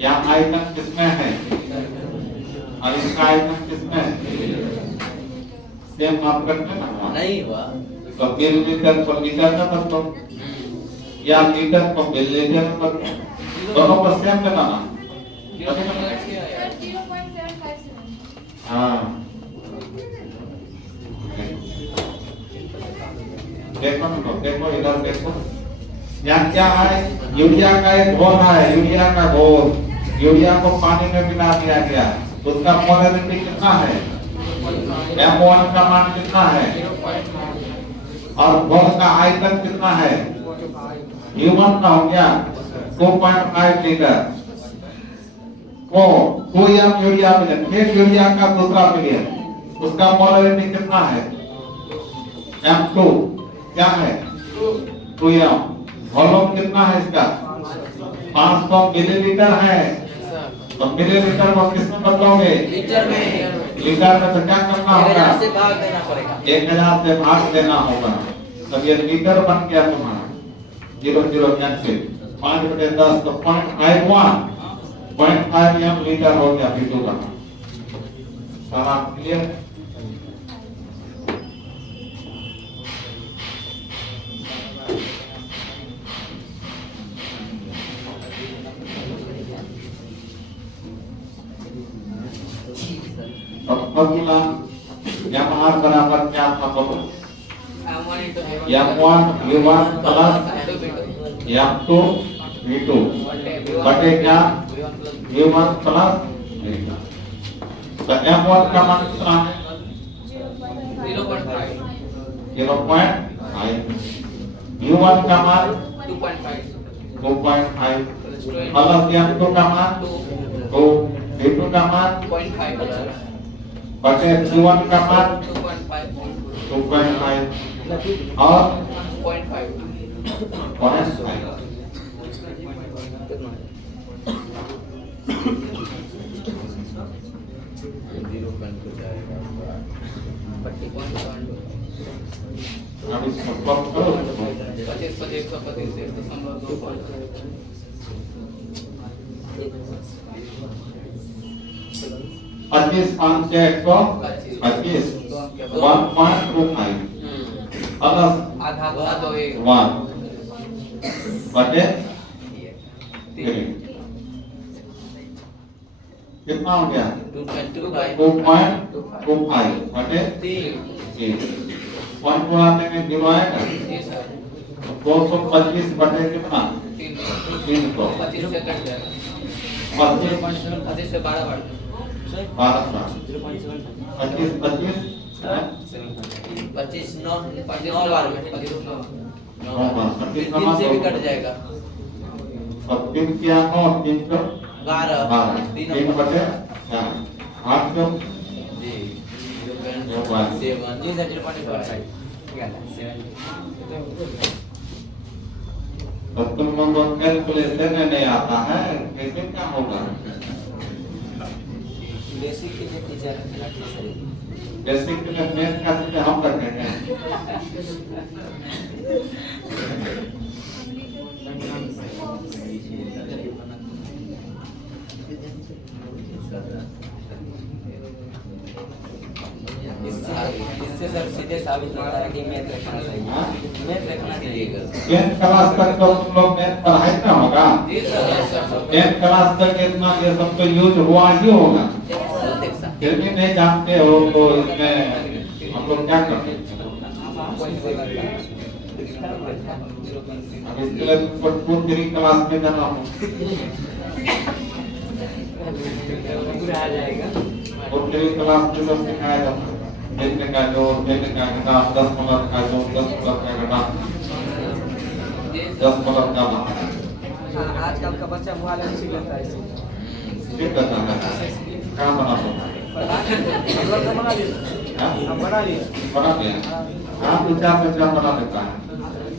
यहाँ आयतन किसमें है और इसका आयतन किसमें है? सेम मापदंड में ना नहीं हुआ तो मिलीलीटर पर लीटर का मतलब या लीटर पर मिलीलीटर का मतलब दोनों को सेम बनाना। 0.6 आया। 0.757 हाँ देखो ना, देखो इधर देखो, यहाँ क्या है? यूरिया का एक घोल है, यूरिया का घोल, यूरिया को पानी में मिला दिया गया, उसका मोलरिटी कितना है? M1 का मान कितना है? और घोल का आयतन कितना है? U1 का हो गया 2.5 लीटर को 2 एम यूरिया मिले, एक यूरिया का दूसरा मिले, उसका मोलरिटी कितना है? M2 क्या है? 2 एम। वॉल्यूम कितना है इसका? 500 मिलीलीटर है, तो मिलीलीटर को किसमें बदलोगे? लीटर में। लीटर में तो क्या करना होगा? 1000 से भाग देना पड़ेगा। 1000 से भाग देना होगा, तब ये लीटर बन गया तुम्हारा। 00 कैंसिल, 5/10 तो 0.5 एम लीटर हो गया V2 का। सारा क्लियर? अगला M1 बराबर क्या था बोलो? M1 U1 plus M2 V2 बटे क्या? U1 प्लस तो M1 का मान कितना है? 0.5. 0.5। U1 का मान 2.5 2.5 प्लस M2 का मान 2, V2 का मान 2.5 बटे Q1 का मान 2.5 2.5 और 0.5 0.5। अब इसको प्लॉट करो। 25 125 25 5 6 125 1.25 प्लस आधा तो एक 1 बटे 3 कितना हो गया? 2.25 बटे 3। 1 को आने में 0 आएगा। जी सर 225 बटे कितना? 300 25 से कट जाएगा 25 25 से 12 बढ़ 12 25 25 25 9 25 9 बार में 25 3 से भी कट जाएगा अब 3 किया 9 3 को 12 3 बटे 8 को जी 7 जी सर 0.5 तो तुम लोगों को कैलकुलेशन नहीं आता है, कैसे क्या होगा? बेसिक के लिए टीचर बेसिक में मैथ का चीजें हम करते हैं। इससे सर सीधे साबित होता है कि मैथ रखना चाहिए मैथ रखना चाहिए 10th क्लास तक तो तुम लोग मैथ पढ़ाई ना होगा। जी सर 10th क्लास तक इतना ये सब तो यूज हुआ ही होगा। फिर भी नहीं जानते हो तो इसमें हम लोग क्या करते हैं? अब इसके लिए तुमको 2-3 क्लास में जाना हो। पूरा आ जाएगा 2-3 क्लास में सब सिखाया जाता है। देखने का जो देखने का घटा 10 मिनट का जो 10 मिनट का घटा 10 मिनट का घटा आजकल का बच्चा मोबाइल में सीख लेता है ठीक करता है। काम बना दो। हम लोग तो बना लिए हम बना लिए बना दिया। हाँ 2-4 बच्चा बना देता है,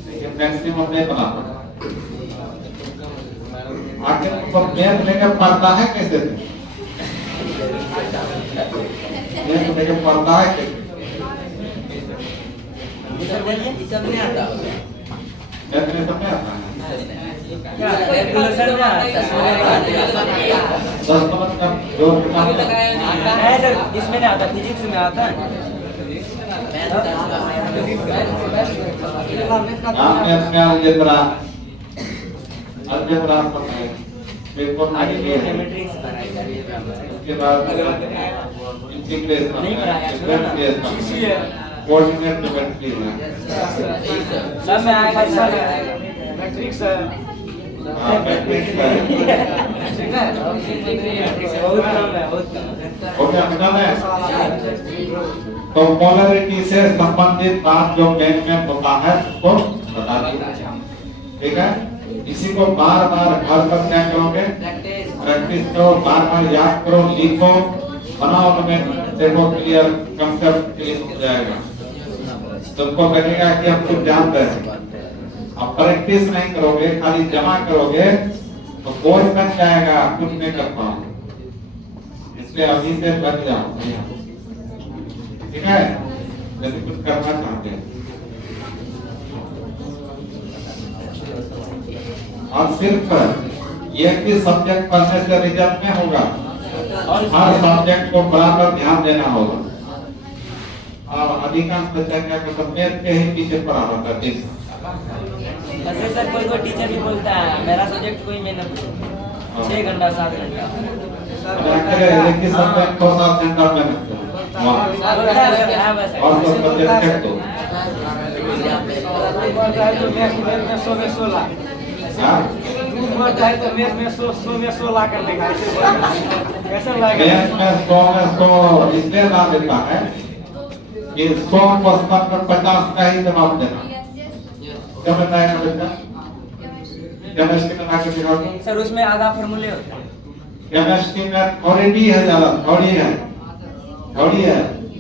लेकिन मैक्सिमम नहीं बना पाता। आखिर तो मैथ लेकर पढ़ता है कैसे? मैथ लेकर पढ़ता है कैसे? ये सब नहीं आता मैथ में सब नहीं आता है। कैलकुलेशन में आता है 10 मिनट का जो घटा है सर इसमें नहीं आता फिजिक्स में आता है मैथ में अलजेब्रा सब है। पेपर आगे में ये है। ज्योमेट्री बनाई जा रही है उसके बाद इंटीग्रेशन नहीं है, पढ़ाया है। डिफरेंशिएशन है, कोऑर्डिनेट ज्योमेट्री है। सब में आएगा सब में आएगा मैट्रिक्स है हाँ, मैट्रिक्स है। बहुत कम है बहुत कम है हो गया समझा है? तो पोलैरिटी से संबंधित बात जो मैथ में होता है उसको बता दीजिए। ठीक है? इसी को बार बार घर पर क्या करोगे? प्रैक्टिस करो, बार बार याद करो, लिखो, बनाओ, में देखो क्लियर कंसेप्ट क्लियर हो जाएगा। तुमको लगेगा कि हम कुछ जानते हैं। अब प्रैक्टिस नहीं करोगे, खाली जमा करोगे तो बोझ बन जाएगा, कुछ नहीं कर पाओगे। इसलिए अभी से बच जाओ। ठीक है? यदि कुछ करना चाहते हैं और सिर्फ एक ही सब्जेक्ट पढ़ने से रिजल्ट नहीं होगा, हर सब्जेक्ट को बराबर ध्यान देना होगा। और अधिकांश बच्चा क्या करता है, मैथ के ही पीछे पड़ा रहता है। वैसे सर कोई कोई टीचर भी बोलता है मेरा सब्जेक्ट कोई मेहनत 6 घंटा 7 घंटा एक ही सब्जेक्ट को 7 घंटा मेहनत करो और सब सब्जेक्ट फेंक दो। हाँ? मरता है तो मैच में 100 ला कर देगा, कैसा लगेगा? मैच में 100 इसलिए ना देता है कि 100 क्वेश्चन में 50 का ही जवाब देना। क्या बताएगा बेटा? केमिस्ट्री में ना के दिखाओ। सर उसमें आधा फॉर्मूले होते हैं। केमिस्ट्री में थ्योरी है, ज्यादा थ्योरी है।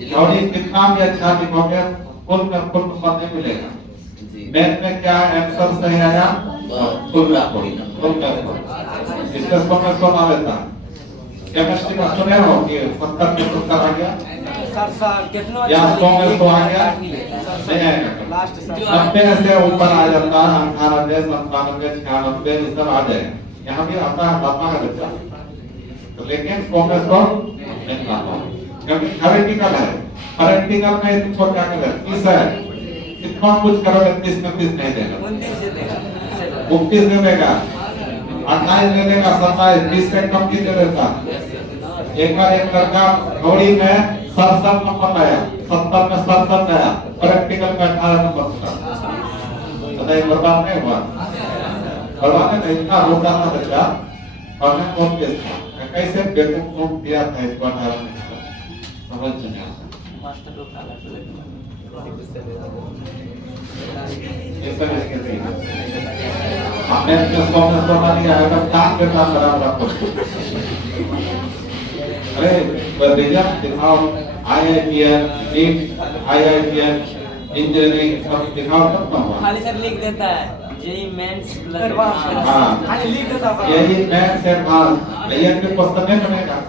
थ्योरी कितना भी अच्छा लिखोगे फुल नंबर नहीं मिलेगा। मैथ में क्या आंसर सही आया फुल नंबर। इसका समय सोना लेता है। केमिस्ट्री में सुने हो कि 70 में उत्तर आ गया सर कितना या 100 में 100 आ गया नहीं आएगा। लास्ट सर 90 से ऊपर आ जाता है, 98 97 96 ये सब आ जाएगा। यहाँ भी आता है बच्चा, तो लेकिन 100 में 100 नहीं आता क्योंकि थ्योरेटिकल है। प्रैक्टिकल में तुमको क्या करें 30 है, कितना कुछ करोगे 30 में 30 नहीं देगा, 29 दे देगा। 29 दे देगा, 28 दे देगा, 27 20 से कम की दे देता। एक बार एक लड़का थ्योरी में 67 नंबर लाया, 70 में 67 लाया, प्रैक्टिकल में 18 नंबर था। बताइए बर्बाद नहीं हुआ? बर्बाद नहीं, इतना रोता था बच्चा और मैं कौन केस था कैसे बेवकूफ दिया था इसको 18 में समझ नहीं आता। मास्टर लोग काला तो ये सब इसके नहीं है। हमने तो 100 में 100 नहीं आया तो काम करना खराब रखो। अरे रिजल्ट दिखाओ, IITN, NEET, IITN, इंजीनियरिंग सब दिखाओ तब ना हुआ। खाली सर लिख देता है जेई मेंस प्लस हाँ खाली लिख देता है। यही मैथ से पास भैया के क्वेश्चन नहीं बनेगा।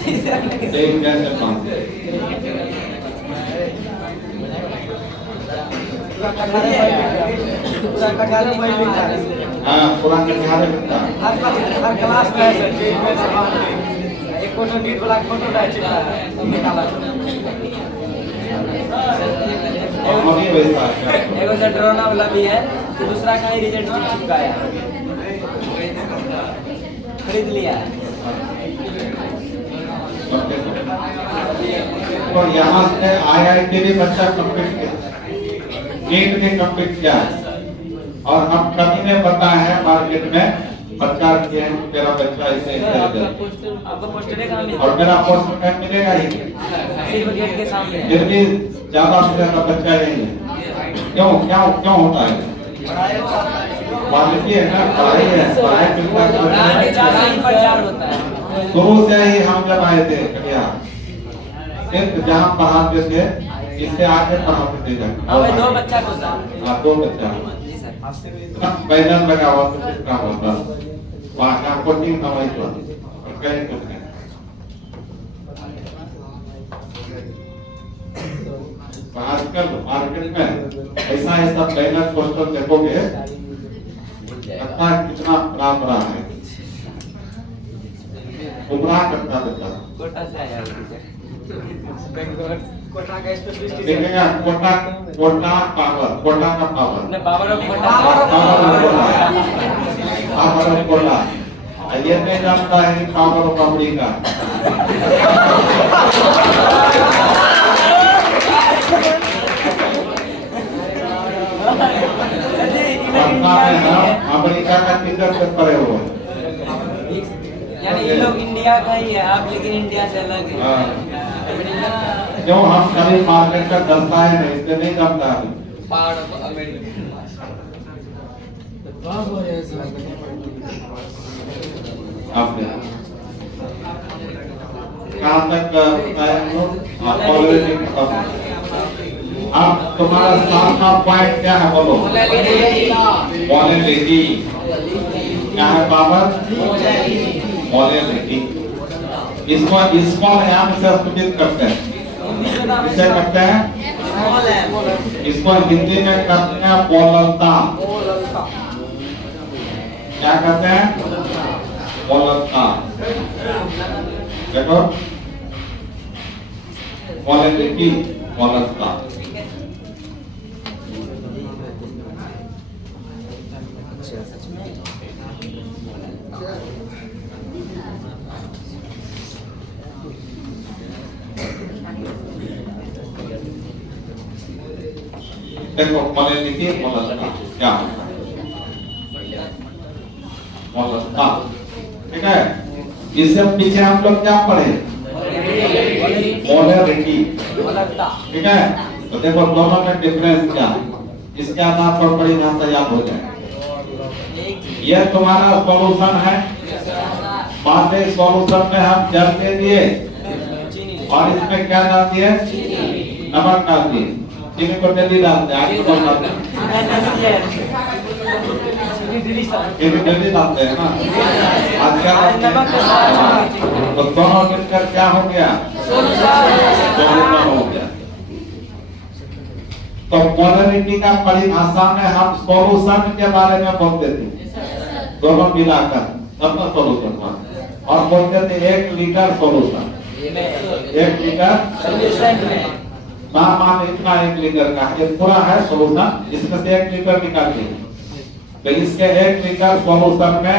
यही मैथ से पास कटारे में लिखता है। हाँ पूरा कटिहार लिखता है। हर क्लास में है सर, जेई में से बात नहीं। एक फोटो नीट वाला फोटो डाल चिपका है, सब निकाला। और मनी वैसा है। एगो सर ड्रोना वाला भी है कि दूसरा का ही रिजल्ट में चिपकाया खरीद लिया है। तो यहाँ से IIT भी बच्चा कंप्लीट किया, नीट भी कंप्लीट किया और हम कभी ने बताया है मार्केट में प्रचार किए हैं मेरा बच्चा इसे आपको पोस्टर काम मिलेगा और मेरा पोस्ट में मिलेगा ही। सिर्फ गेट के सामने है। फिर भी ज्यादा से ज्यादा बच्चा यही है। क्यों क्या क्यों होता है? क्वालिटी है ना, पढ़ाई है, पढ़ाई से ही प्रचार होता है। शुरू से ही हम जब आए थे कटिहार सिर्फ जहाँ पढ़ाते थे इससे आगे पढ़ाते थे जाकर। हाँ भाई 2 बच्चा को सर। हाँ 2 बच्चा जी सर। बैनर लगा हुआ तो किस काम होता वहाँ का कोचिंग का वही तो और कहीं कुछ नहीं। आजकल मार्केट में ऐसा ऐसा बैनर पोस्टर देखोगे लगता है कितना बड़ा है, गुमराह करता रहता है। कोटा से आया हूँ टीचर। कोटा का स्पेशलिस्ट देखेगा कोटा कोटा पावर, कोटा का पावर, ने power of Kota power of Kota. ये नहीं जानता है कि पावर ऑफ अमेरिका। अमेरिका का टिकट से पड़े हुए हैं। यानी ये लोग इंडिया का ही है आप, लेकिन इंडिया से अलग है। क्यों हम कभी मार्केट का डरता है नहीं, इसलिए नहीं जानता है। Part of America. आपने कहाँ तक बताया हम? ऑलरेडी अब तुम्हारा 7वां पॉइंट क्या है बोलो? मोलैलिटी। क्या है पावर? मोलैलिटी। इसको यहाँ से सूचित करते हैं, इसे करते हैं, इसको हिंदी में करते हैं बोलता। क्या कहते हैं? बोलता। देखो मोलैलिटी बोलता। देखो मोलैलिटी बोलता क्या होता है? मोलरता। ठीक है, इससे पीछे हम लोग क्या पढ़े? मोलरिटी। ठीक है, तो देखो दोनों में डिफरेंस क्या है, इसके आधार पर बड़ी भाषा याद हो जाए। यह तुम्हारा सॉल्यूशन है, बातें सॉल्यूशन में हम जल दे दिए और इसमें क्या डाल दिए? नमक डाल दिए। चीनी को जल्दी डालते हैं, आगे कौन डालते हैं? चीनी जल्दी डालते हैं ना। आज क्या डालते हैं? तो दोनों मिलकर क्या हो गया? सॉल्यूशन हो गया। तो मोलरिटी का परिभाषा में हम सॉल्यूशन के बारे में बोलते थे, दोनों मिलाकर तब ना सॉल्यूशन हुआ। और बोलते थे 1 लीटर सॉल्यूशन, 1 लीटर मान इतना 1 लीटर का ये पूरा है सॉल्यूशन, इसमें से 1 लीटर निकालिए। तो इसके 1 लीटर सॉल्यूशन में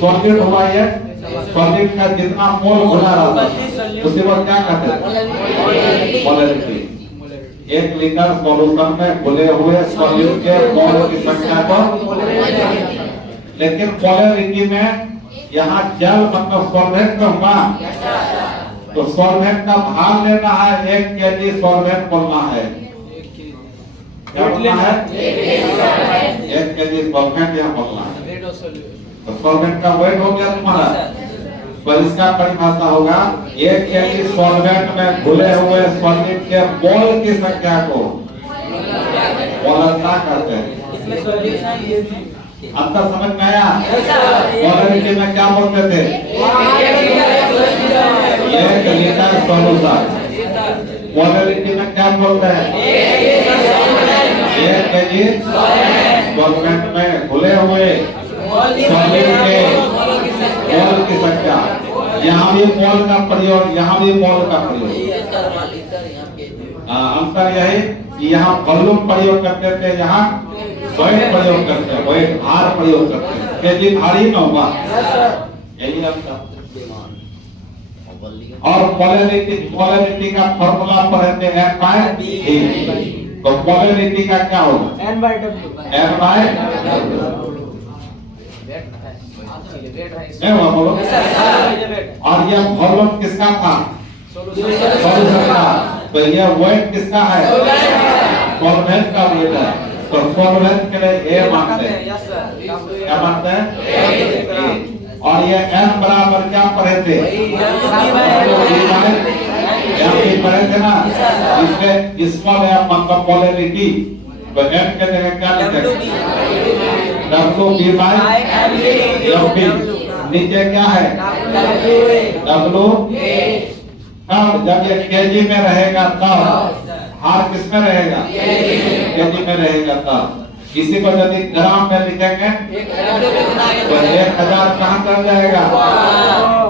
सॉलिड हुआ, ये सॉलिड का जितना मोल घुला रहा था उसी को क्या कहते हैं? मोलरिटी। 1 लीटर सॉल्यूशन में घुले हुए सॉलिड के मोल की संख्या को, लेकिन मोलरिटी में यहाँ जल मतलब सॉल्वेंट में हुआ, तो सॉल्वेंट का भाग लेना है, 1 केजी सॉल्वेंट बोलना है। क्या बोलना है? 1 केजी सॉल्वेंट यहाँ बोलना है। तो सॉल्वेंट का वेट हो गया तुम्हारा, तो इसका परिभाषा होगा 1 केजी सॉल्वेंट में घुले हुए सॉलिड के मोल की संख्या को मोलरता कहते हैं। अंतर समझ में आया? मोलरिटी में क्या बोलते थे? 1 लीटर सॉल्यूशन। मोलरिटी में क्या बोलते हैं? 1 केजी सॉल्वेंट में घुले हुए सॉलिड के मोल की संख्या। यहाँ भी मोल का प्रयोग, यहाँ भी मोल का प्रयोग। अंतर यही कि यहाँ वॉल्यूम प्रयोग करते थे, यहाँ वेट प्रयोग करते हैं, वेट भार प्रयोग करते हैं। केजी भारी न होगा, यही अंतर। और मोलरिटी का फॉर्मूला पढ़ते हैं N/V। तो मोलरिटी का क्या होगा? N/W। बोलो। और यह वॉल्यूम किसका था? सॉल्यूशन का। तो यह वेट किसका है? सॉल्वेंट का वेट है। तो सॉल्वेंट के लिए A मानते हैं। क्या मानते हैं? और ये N बराबर क्या पढ़े थे? पढ़े थे ना, इसमें स्मॉल m मतलब मोलरिटी, तो M के जगह क्या लिखेंगे? W/W। नीचे क्या है? W। तब जब ये केजी में रहेगा तब हार किस में रहेगा? केजी में रहेगा तब। इसी को यदि ग्राम में लिखेंगे तो 1000 कहाँ चल जाएगा?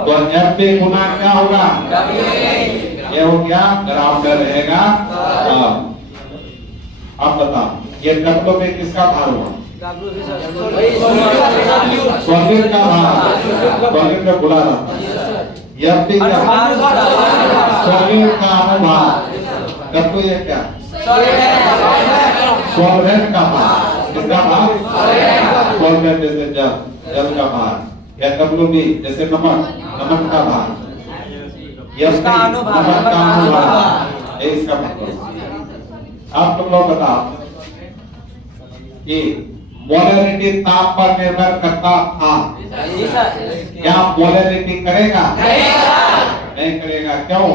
तो FP गुना क्या होगा? ये हो गया, ग्राम में रहेगा। अब बताओ ये W में किसका भार हुआ? सॉलिड का भार, सॉलिड में बुला रहा। FP क्या? सॉलिड का अनुभार। W ये क्या? सॉल्वेंट का भार। किसका भार? सॉल्वेंट जैसे जल का भार। या WB जैसे नमक, नमक का भार। नमक का अनुभार, ये इसका मतलब। अब तुम लोग बताओ कि मोलरिटी ताप पर निर्भर करता था, क्या मोलरिटी करेगा? नहीं करेगा। क्यों?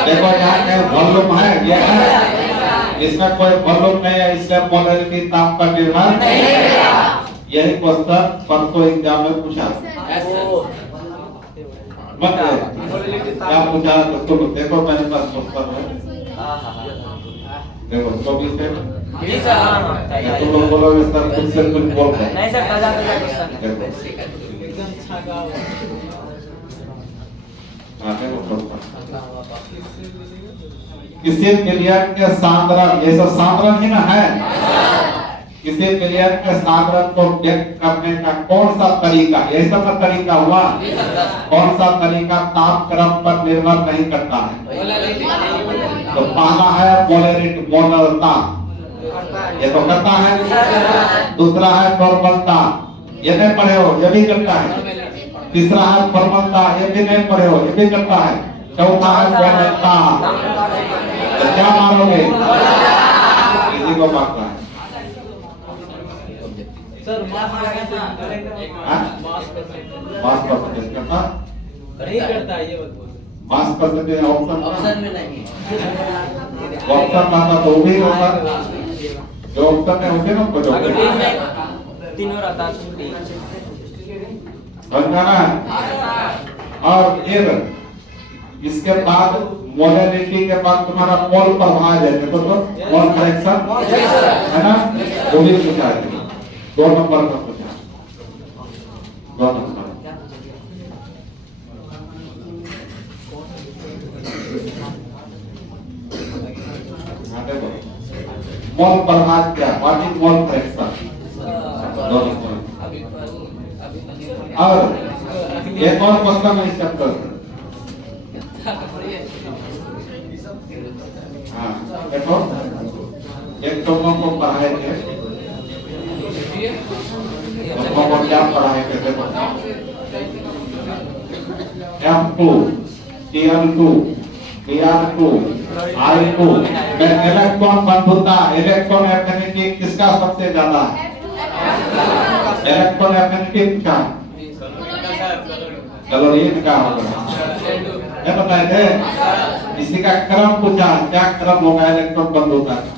देखो यहाँ के वॉल्यूम है, ये है, इसमें कोई वॉल्यूम नहीं है, इसलिए मोलरिटी ताप पर निर्भर नहीं करेगा। यही क्वेश्चन परसों एग्जाम में पूछा। क्या पूछा? तो तुम देखो मेरे पास क्वेश्चन है, देखो 24 है। तुम लोग बोलोगे सर कुछ से कुछ बोल रहे हैं। नहीं सर, ताजा क्वेश्चन है। किसी मिलियन के सांद्रण, ये सब सांद्रण ही ना है, किसी मिलियन के सांद्रण को व्यक्त करने का कौन सा तरीका, यही सब का तरीका हुआ, कौन सा तरीका तापक्रम पर निर्भर नहीं करता है? तो पहला है मोलरिटी, मोलरता, ये तो करता है। दूसरा है नॉर्मलता, ये नहीं पढ़े हो, ये भी करता है। तीसरा है प्रबलता, ये भी नहीं पढ़े हो, ये भी करता है। चौथा है व्यवहारता, तो क्या मारोगे? इसी को मारता है। सर मास हाँ? मास परसेंटेज करता नहीं करता ये बात बोल। मास परसेंटेज ऑप्शन ऑप्शन में नहीं ऑप्शन आता तो भी होता, जो ऑप्शन है उसे ना खोजो। अगर टीम में तीनों रहता तो समझाना है। और फिर इसके बाद मोलैलिटी के बाद तुम्हारा मोल प्रभाव है, देखो तो मोल करेक्शन है ना, वो भी पूछा है। 2 नंबर का पूछा, 2 नंबर। हाँ, देखो मोल प्रभाव क्या, what is mole correction, 2 number. और एक और क्वेश्चन है इस चैप्टर से। हाँ देखो, एक तो को पढ़ाए थे, को क्या पढ़ाए थे देखो, F2, Cl2, Br2, I2 में इलेक्ट्रॉन बंधुता, इलेक्ट्रॉन एफिनिटी किसका सबसे ज्यादा है? इलेक्ट्रॉन एफिनिटी क्या? क्लोरीन का होगा। क्या बताए थे? इसी का क्रम पूछा, क्या क्रम होगा इलेक्ट्रॉन बंधुता का?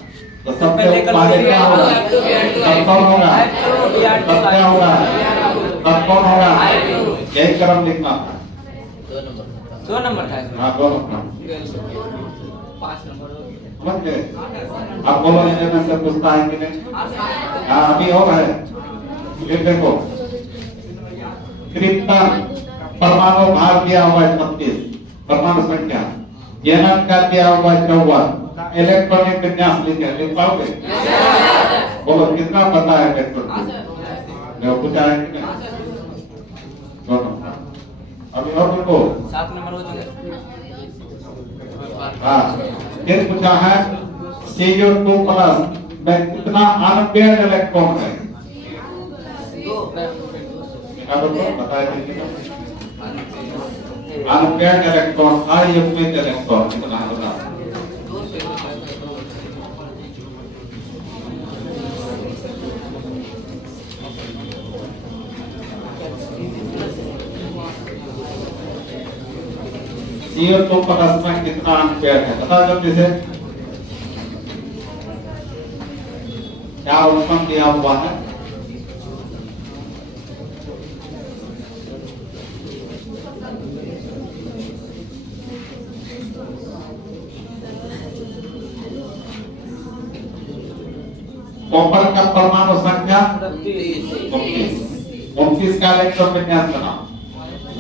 तो सबसे पहले क्या होगा? तब कौन होगा? तब क्या होगा? तब कौन होगा? यही क्रम लिखना था। 2 नंबर था। हाँ 2 नंबर। 5 नंबर हो गया। समझ गए? अब बोलो इनमें से पूछता है कि नहीं? हाँ अभी और है। फिर देखो, कृप्टन परमाणु भार दिया हुआ है 36, परमाणु संख्या। एनएन का दिया हुआ है 54, इलेक्ट्रॉनिक विन्यास लिखे, लिख पाओगे? बोलो कितना पता है इलेक्ट्रॉन? देखो पूछा है कि नहीं? 2 नंबर। अभी और देखो 7 नंबर हो चुके। हाँ, फिर पूछा है CO2 प्लस में कितना अनपेयर्ड इलेक्ट्रॉन है? बताया अनपेयर्ड इलेक्ट्रॉन, अयुग्मित इलेक्ट्रॉन कितना है बताओ? CO2 प्लस में कितना अनपेयर्ड है बताओ जल्दी से। क्या ऑप्शन दिया हुआ है? कॉपर का परमाणु संख्या 29 का इलेक्ट्रॉन विन्यास बनाओ।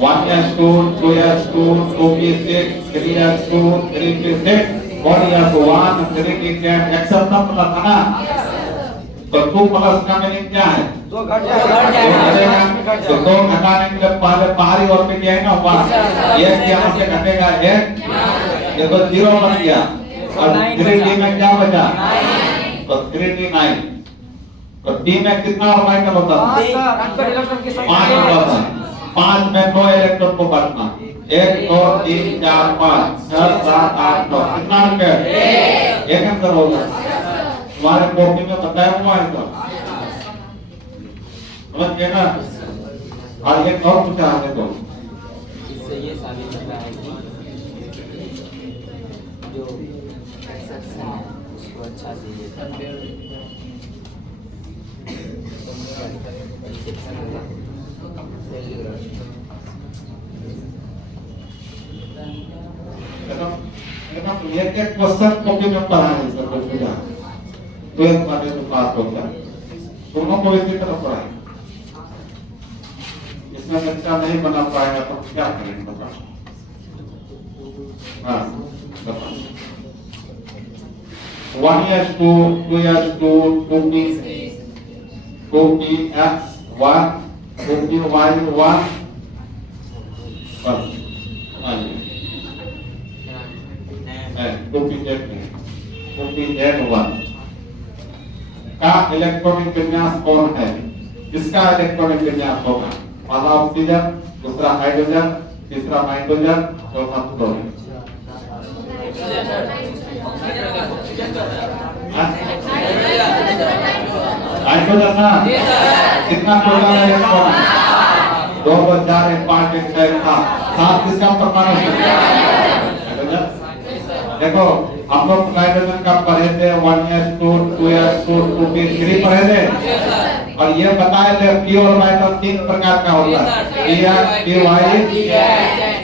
1s2, 2s2, 2p6, 3s2, 3p6, 4s1, 3p10, exception plus है ना? तो 2 प्लस का मीनिंग क्या है? 2 घट जाएगा। तो 2 घटाने के लिए पहले बाहरी ओर पे क्या है ना 1, एक यहाँ से घटेगा 1, ये तो 0 बन गया। और 3d में क्या बचा? तो 3d 9। तो d में कितना ऑर्बिटल होता है? 5 होता है। 5 में 9 इलेक्ट्रॉन को बांटना, 1 2 3 4 5 6 7 8 9, कितना आंसर? एक आंसर होगा। तुम्हारे कॉपी में बताया हुआ है तो समझ गए ना? और एक और पूछा है देखो, इससे ये साबित होता है कि जो एक्सेप्शन है उसको अच्छा से ये एक्सेप्शन होगा। एक क्वेश्चन कॉपी में पढ़ा है सर को पूछा, 12th वाले तो पास हो गया, दोनों को इसी तरह पढ़ाए। इसमें बच्चा नहीं बना पाएगा तो क्या करेंगे बताओ? हाँ बताओ। 1s2, 2s2, 2px1, 2py1 बस 2pz1 का इलेक्ट्रॉनिक विन्यास कौन है? इसका इलेक्ट्रॉनिक विन्यास होगा। पहला ऑक्सीजन, दूसरा हाइड्रोजन, तीसरा नाइट्रोजन, चौथा क्लोरीन। नाइट्रोजन ना कितना टोटल है इलेक्ट्रॉन? 2 + 4 = 5 × 6 था 7 किसका परमाणु है? देखो हम लोग नाइट्रोजन का पढ़े थे 1s2 2s2 2p3 पढ़े थे और ये बताए थे p ऑर्बिटल 3 प्रकार का होता है px py।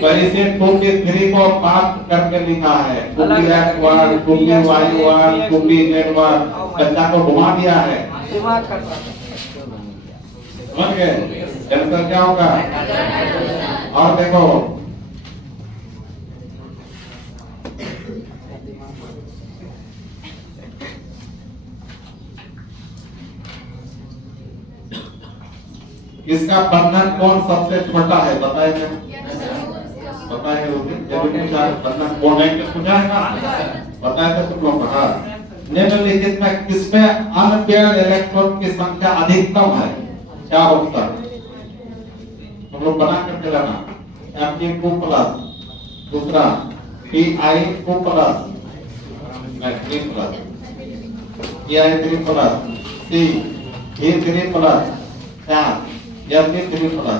तो इसे 2p3 को बात करके लिखा है 2px1 2py1 2pz1 बच्चा को घुमा दिया है। दिमाग कर रहा है। समझ गए? आंसर क्या होगा? और देखो इसका बंधन कौन सबसे छोटा है बताएंगे? बताएंगे बंधन कौन है? पूछा है ना? बताए थे तुम लोग कहा निम्नलिखित में किसमें अनपेयर्ड इलेक्ट्रॉन की संख्या अधिकतम है? क्या उत्तर हम लोग बना करके लाना। Fe2+, दूसरा Pi2+, Fe3+, Pi3+, C He3+, Fe3+।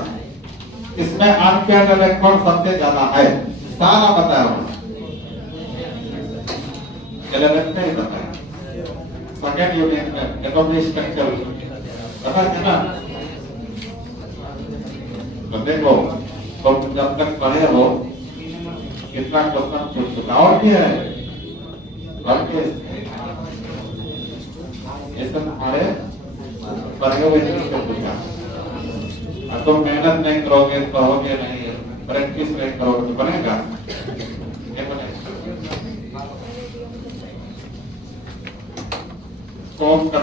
इसमें अनपेयर्ड इलेक्ट्रॉन सबसे ज्यादा है। सारा बताया होगा, एलिमेंट नहीं बताया। सेकेंड यूनिट में एटॉमिक स्ट्रक्चर पता है ना? तो देखो तुम जब तक पढ़े हो कितना क्वेश्चन पूछ चुका और भी है और भी ये सब हमारे पढ़े हुए नहीं पूछा। और तुम मेहनत नहीं करोगे पढ़ोगे नहीं प्रैक्टिस नहीं करोगे तो बनेगा? ये बनेगा। सोम का